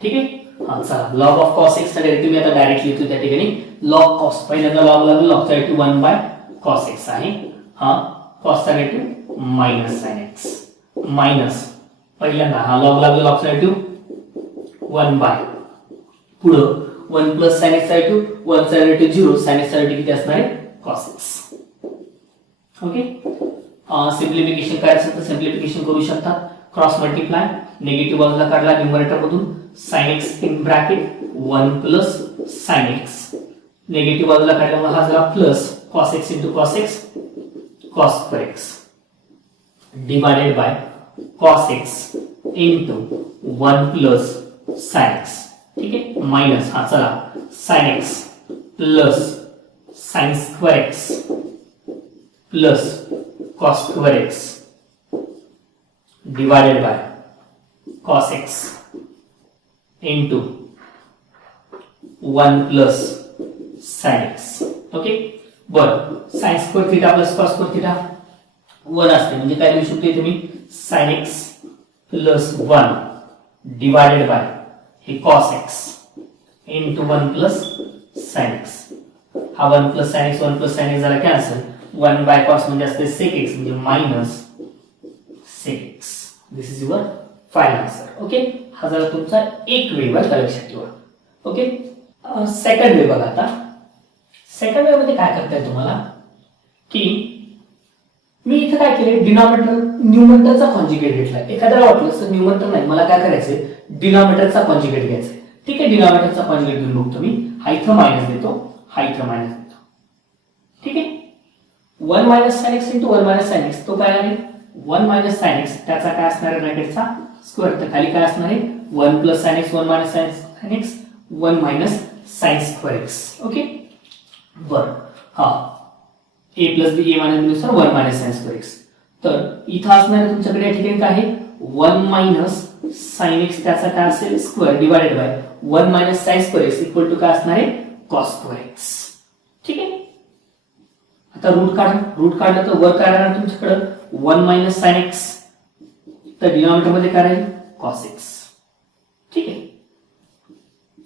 ठीक आहे. हा चला, log of cos x चा डेरिव्हेटिव्ह मी आता डायरेक्ट लिहितो त्या ठिकाणी. log cos पहिल्यांदा log लागेल, log चा डेरिव्हेटिव्ह 1 बाय cos x आहे. हा cos चा derivative minus sin x minus पहिल्यांदा हा log लागेल, log चा डेरिव्हेटिव्ह 1 बाय पुढं 1 प्लस sin x चा डेरिव्हेटिव्ह 1 चा डेरिव्हेटिव्ह 0, sin x चा डेरिव्हेटिव्ह किती असणार आहे cos x. ओके, सिम्प्लिफिकेशन करायचं तर सिम्प्लिफिकेशन करू शकता. क्रॉस मल्टिप्लाय, निगेटिव्ह बाजूला काढला न्यूमरेटर मधून sin x in bracket 1 plus sin x, negative बाजूला काढल्यामुळे हा झाला plus cos x into cos x cos square x divided by cos x into 1 plus sin x. ठीक आहे, मायनस हा चला sin x plus sin square x plus cos square x divided by cos x into 1 plus sin x. Okay, बरं, sin square theta plus cos square theta 1 असते, म्हणजे काय लिहू शकतो इथे मी sin x plus 1 divided by हे cos x into 1 plus sin x. हा 1 plus sin x 1 plus sin x झाला कॅन्सल. 1 बाय cos म्हणजे असते sec x म्हणजे minus sec x. This is your final answer. Okay, हा झाला तुमचा एक वे वर लक्षात ठेवा. ओके, सेकंड वे बघा. आता सेकंड वे मध्ये काय करताय तुम्हाला की मी इथे काय केले, डिनॉमिनेटर न्यूमरेटरचा कॉन्जुगेट घेतलाय. एखाद्याला वाटलं तर न्यूमरेटर नाही, मला काय करायचंय डिनॉमिनेटरचा कॉन्जुगेट घ्यायचा. ठीक आहे, डिनॉमिनेटरचा कॉन्जुगेट घेऊन बघतो मी. हा इथं मायनस देतो, हा इथं मायनस देतो. ठीक आहे, 1 minus sin x into 1 minus sin x तो काय आहे 1 मायनस sin x, त्याचा काय असणार आहे ब्रॅकेटचा स्क्वेअर. तर खाली काय असणार आहे 1 plus sin x 1 minus sin x 1 minus sin square x. Okay, बरं, हा a plus b a minus b नुसार 1 मायनस sin स्क्वेअर x. तर इथं असणार आहे तुमच्याकडे या ठिकाणी काय आहे 1 मायनस sin x, त्याचा काय असेल square divided by 1 minus sin square x equal to काय असणार आहे cos स्क्वेअर x. ठीक आहे, आता रूट काढलं तर वर काय राहणार तुमच्याकडे 1 मायनस sin x, तर डिनॉमिनेटर मध्ये काय राहील cos x. ठीक आहे,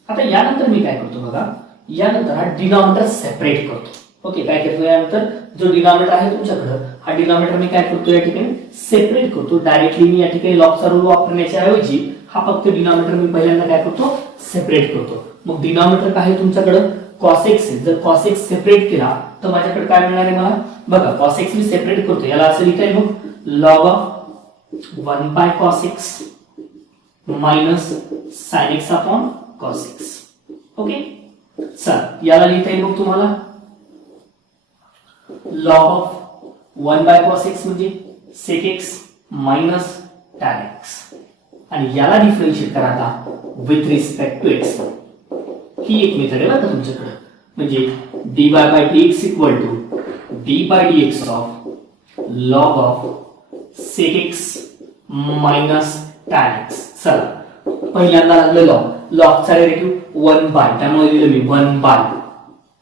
आता यानंतर मी काय करतो बघा, यानंतर हा डिनॉमिनेटर सेपरेट करतो. ओके, काय करतो यानंतर जो डिनॉमिनेटर आहे तुमच्याकडे हा डिनॉमिनेटर मी काय करतो या ठिकाणी सेपरेट करतो. डायरेक्टली मी या ठिकाणी लॉगचा रूल वापरण्याच्या ऐवजी हा फक्त डिनॉमिनेटर मी पहिल्यांदा काय करतो सेपरेट करतो. मग डिनॉमिनेटर काय आहे तुमच्याकडे cos x आहे. जर cos x सेपरेट केला तर माझ्याकडे काय मिळणार आहे मला बघा, cos x मी सेपरेट करतो, याला असं लिहिता येईल मग log of 1 by cos x minus sin x upon cos x. Okay, चल याला लिहिता येईल मग तुम्हाला log of 1 by cos x म्हणजे sec x minus tan x आणि याला डिफरन्शिएट करा आता विथ रिस्पेक्ट टू x. ही एक मेथड आहे बघा तुमच्याकडे, म्हणजे dy by dx equal to d by dx of log of sec x minus tan x. चला पहिल्यांदा लागलं log चा डेरिव्हेटिव्ह 1 बाय, त्यामुळे लिहिलं मी 1 bye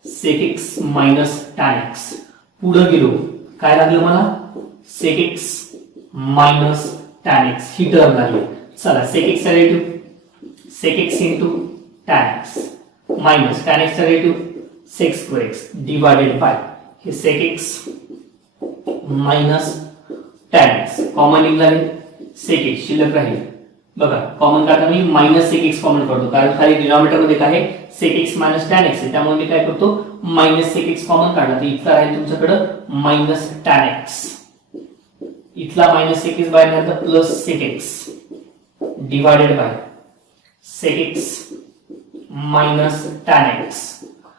sec x minus tan x. पुढे गेलो काय लागलं मला sec x minus tan x ही टर्म लागली. चला sec x चा derivative sec x into tan x minus tan x चा derivative sec square x divided by हे sec x minus tan x common निघाले sec x शिल्लक राहील. बघा common काढताना मी मायनस sec x कॉमन करतो, कारण खाली डिनॉमिनेटर मध्ये काय आहे sec x minus tan x आहे, त्यामुळे मी काय करतो मायनस sec x कॉमन काढला तर इथला राहील तुमच्याकडे मायनस tan x, इथला मायनस sec x बाहेर घालता plus sec x divided by sec x minus tan x.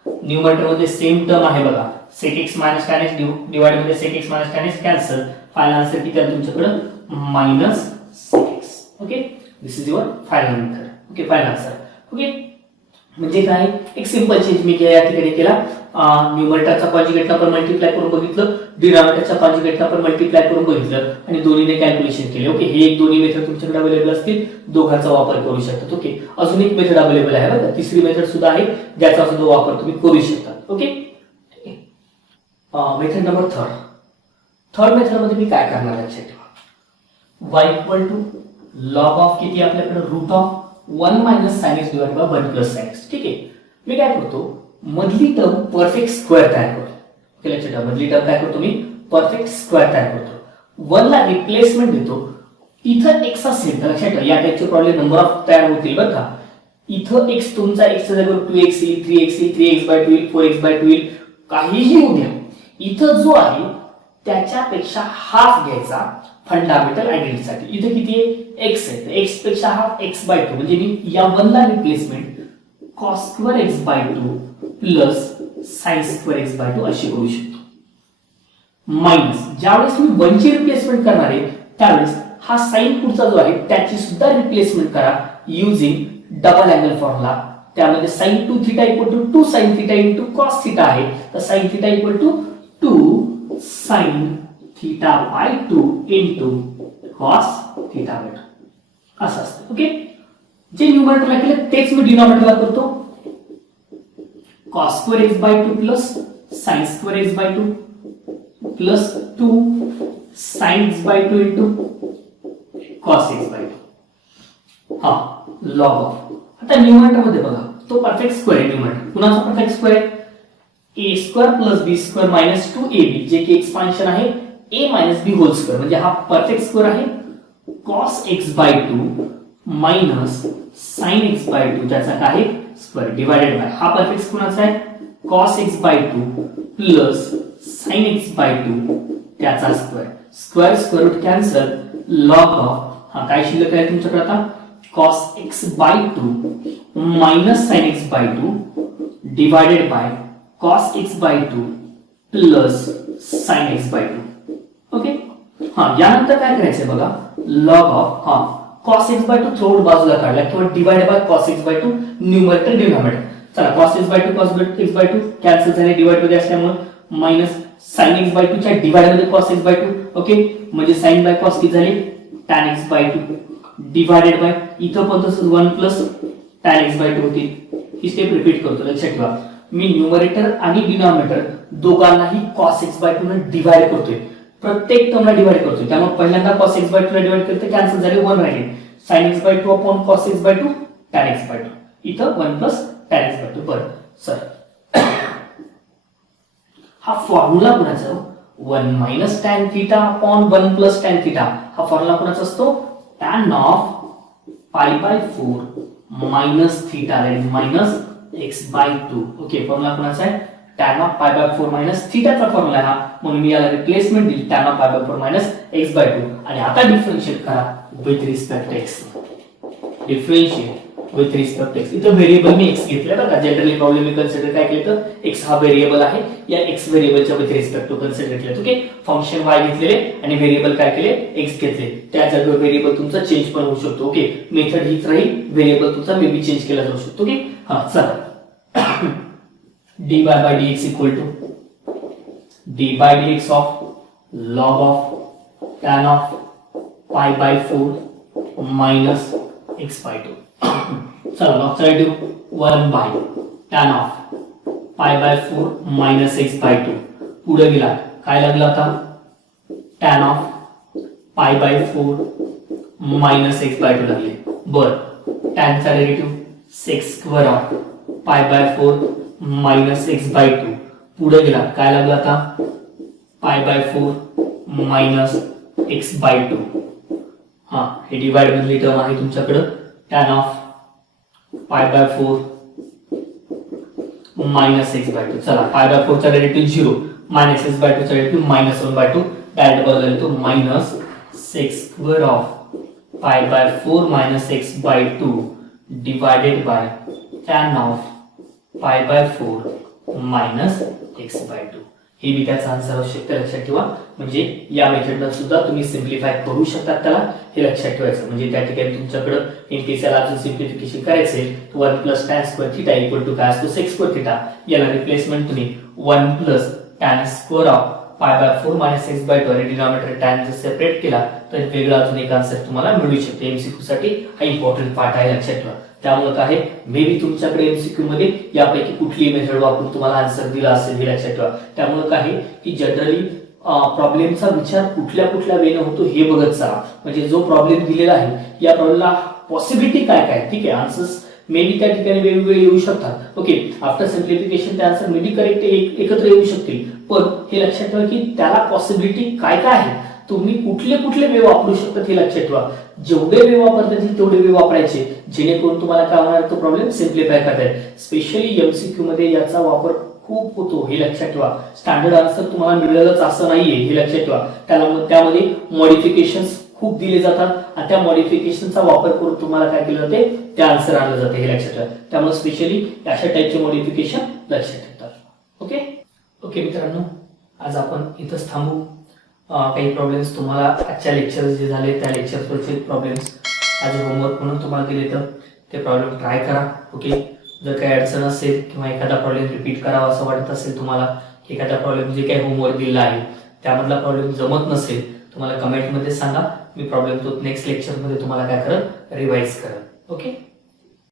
Numerator मध्ये सेम टर्म आहे बघा, sec x minus tan x divide मध्ये sec x minus tan x cancel. Final answer किती आहे तुमच्याकडे minus sec x. Okay, this is your final answer. Okay, final answer. Okay, म्हणजे काय, एक सिंपल चेंज मी या ठिकाणी केला. न्यूमरेटरचा कॉन्जुगेटला आपण मल्टिप्लाय करून बघितलं, डिनॉमिनेटरचा कॉन्जुगेटला आपण मल्टिप्लाय करून बघितलं आणि दोन्हीने कॅल्क्युलेशन केले. ओके, हे एक दोन्ही मेथड तुमच्याकडे अवेलेबल असतील, दोघांचा वापर करू शकतात. ओके, अजून एक मेथड अवेलेबल आहे बघा, तिसरी मेथड सुद्धा आहे ज्याचा सुद्धा वापर तुम्ही करू शकता. Okay, method number third method मध्ये मी काय करणार लक्षात ठेवा. y equal to log of किती आपल्याकडे root of 1 minus sine x divide by 1 plus sine x. ठीक आहे, मी काय करतो, मधली टर्म परफेक्ट स्क्वेअर तयार करतो. लक्षात ठेवा, मधली टर्म काय करतो मी, परफेक्ट स्क्वेअर तयार करतो. 1 ला रिप्लेसमेंट देतो. इथं x असेल तर लक्षात ठेवा, या टाइपचे प्रॉब्लेम नंबर ऑफ तयार होतील बरं का. इथं x तुमचा x च्या जागेवर 2x येईल, 3x येईल, 3x/2 येईल, 4x/2 येईल, काहीही होऊ द्या. इथं जो आहे त्याच्यापेक्षा हाफ घ्यायचा फंडामेंटल आयडेंटिटीसाठी. इथे किती आहे, x आहे, x पेक्षा हाफ x/2 म्हणजे मी या 1 ला replacement cos² x/2 plus sin² x/2 अशी करू शकतो. मायनस ज्यावेळेस मी 1 ची रिप्लेसमेंट करणार आहे त्यावेळेस हा साइन पुढचा जो आहे त्याची सुद्धा रिप्लेसमेंट करा युजिंग डबल अँगल फॉर्म्युला. त्यामध्ये sin 2θ = 2 sin θ * cos θ आहे, तर sin θ = 2 sin θ/2 into cos θ/2 असं असतं. ओके, जे न्यूमरेटरला केलं तेच मी डिनॉमिनेटरला करतो. cos² x/2 plus sin² x/2 plus 2 sin x/2 into cos x/2. हा लॉग ऑफ. आता न्यूमरेटर मध्ये बघा, तो परफेक्ट स्क्वेअर आहे. न्यूमरेटर कुणाचा परफेक्ट स्क्वेअर आहे, a² + b² - 2ab, जे की एक्सपान्शन आहे a - b होल स्क्वेअर, म्हणजे हा परफेक्ट स्क्वेअर आहे. cos x/2 minus sin x/2 त्याचा काय स्क्वेअर डिवाइडेड बाय हा परफेक्ट कुणाचा आहे, cos x/2 plus sin x/2 त्याचा square. Square root cancel, log of हा काय शिल्लक आहे तुमच्याकडे आता, cos x/2 minus sin x/2 divided by cos x/2 plus sin x/2. Okay, हा यानंतर काय करायचंय बघा, लॉग ऑफ हा cos x/2 थोडं बाजूला काढला किंवा divided by cos x/2 numerator denominator. चला cos x/2 कॅन्सल झाले डिवाइड मध्ये असल्यामुळे मायनस sin x/2 च्या डिवाइड मध्ये cos x/2. ओके, म्हणजे sin बाय cos किती झाले tan x/2 डिवाइडेड बाय इथं पण तसंच 1 प्लस tan x/2 होती. ही स्टेप रिपीट करतो, लक्षात ठेवा. मी न्यूमरेटर आणि डिनॉमिनेटर दोघांनाही cos x/2 ने डिवाइड करतोय, प्रत्येक टर्मला डिवाइड करतोय. त्यामुळे पहिल्यांदा cos x/2 ला डिवाइड करते, कॅन्सल झाले 1 राहिले. sin x/2 upon cos x/2 tan x/2, इथं 1 प्लस tan x/2. बरं सर, हा फॉर्म्युला कोणाचा, 1 minus tan θ upon 1 plus tan θ. हा फॉर्म्युला कोणाचा असतो, tan of π/4 minus θ that is minus x/2. Okay, formula कोणाचा आहे, tan ऑफ π/4 मायनस θ चा फॉर्म्युला हा, म्हणून मी याला रिप्लेसमेंट दिली tan ऑफ π/4 मायनस x/2. आणि आता डिफरन्शिएट करा with respect x. Differentiate with respect x. इथं व्हेरिएबल मी x घेतलं बरं का. जनरली प्रॉब्लेम मी कन्सिडर काय केलं तर x हा व्हेरिएबल आहे, या x व्हेरिएबलच्या विथ रिस्पेक्ट टू कन्सिडर केलं. ओके, फंक्शन y घेतलेले आणि व्हेरिएबल काय केले x घेतले. त्या जागेवर व्हेरिएबल तुमचा चेंज पण होऊ शकतो. ओके, मेथड हीच राहील, व्हेरिएबल तुमचा मे बी चेंज केला जाऊ शकतो. ओके, हा चला dy by dx equal to d by dx of log of tan of π/4 minus x/2. चला लॉग चा value 1 by tan of π/4 minus x/2. पुढे गेला काय लागला आता, tan of π/4 minus x/2 लागले. बर, tan चा derivative sec² of π/4 minus x/2. पुढे गेला काय लागला आता, π/4 मायनस x/2. हा हे डिवाइड मधली टर्म आहे तुमच्याकडे, tan ऑफ π/4 मायनस x/2. चला π/4 चा डेरिव्हेटिव्ह 0, मायनस x/2 चा डेरिव्हेटिव्ह -1/2, डायरेक्ट बदलला तो minus sec² of pi by 4 minus x by 2 divided by tan of pi by 4 minus x by 2. हे बी त्याचा आन्सर असू शकते, लक्षात ठेवा. म्हणजे या मेथडनं सुद्धा तुम्ही सिम्प्लिफाय करू शकता त्याला, हे लक्षात ठेवायचं. म्हणजे त्या ठिकाणी तुमच्याकडे इंटिग्रल अजून सिम्प्लिफिकेशन करायचे 1 plus tan square theta equal to काय असतो सेक स्क्वेअर थिटा. याला रिप्लेसमेंट तुम्ही 1 plus tan square of pi by 4 minus x by 2 आणि डिनॉमिनेटर टॅन जर सेपरेट केला तर वेगळा अजून एक आन्सर तुम्हाला मिळू शकते. एमसीक्यू साठी हा इम्पॉर्टंट पार्ट आहे, लक्षात ठेवा. त्यामुळे काय मे बी तुमच्याकडे एमसीक्यू मध्ये यापैकी कुठलीही मेथड वापरून तुम्हाला आन्सर दिला असेल, हे लक्षात ठेवा. त्यामुळे काय की जनरली प्रॉब्लेमचा विचार कुठल्या कुठल्या वेने होतो हे बघत चला. म्हणजे जो प्रॉब्लेम दिलेला आहे या प्रॉब्लेमला पॉसिबिलिटी काय काय, ठीक आहे. आन्सर्स मे बी त्या ठिकाणी वेगवेगळे येऊ शकतात. ओके, आफ्टर सिम्प्लिफिकेशन त्या आन्सर मे बी करेक्ट एकत्र येऊ शकतील, पण हे लक्षात ठेवा की त्याला पॉसिबिलिटी काय काय आहे, तुम्ही कुठले कुठले वे वापरू शकतात हे लक्षात ठेवा. जेवढे वे वापरता येतील तेवढे वे वापरायचे, जेणेकरून तुम्हाला काय होणार तो प्रॉब्लेम सिम्प्लिफाय करता येईल. स्पेशली एमसीक्यू मध्ये याचा वापर खूप होतो, हे लक्षात ठेवा. स्टँडर्ड आन्सर तुम्हाला मिळेलच असं नाहीये, हे लक्षात ठेवा. त्यामध्ये मॉडिफिकेशन खूप दिले जातात आणि त्या मॉडिफिकेशनचा वापर करून तुम्हाला काय केलं जाते ते आन्सर आणलं जाते, हे लक्षात ठेवा. त्यामुळे स्पेशली अशा टाईपचे मॉडिफिकेशन लक्षात ठेवतात. ओके ओके मित्रांनो, आज आपण इथंच थांबू. काही प्रॉब्लेम्स तुम्हाला आजच्या लेक्चर जे झाले त्या लेक्चरवरचे प्रॉब्लेम्स आज होमवर्क म्हणून तुम्हाला दिले तर ते प्रॉब्लेम ट्राय करा. ओके, जर काही अडचण असेल किंवा एखादा प्रॉब्लेम रिपीट करावा असं वाटत असेल तुम्हाला, एखादा प्रॉब्लेम जे काही होमवर्क दिला आहे त्यामधला प्रॉब्लेम जमत नसेल, तुम्हाला कमेंटमध्ये सांगा. मी प्रॉब्लेम तो नेक्स्ट लेक्चरमध्ये तुम्हाला काय करत रिवाइज करत. ओके.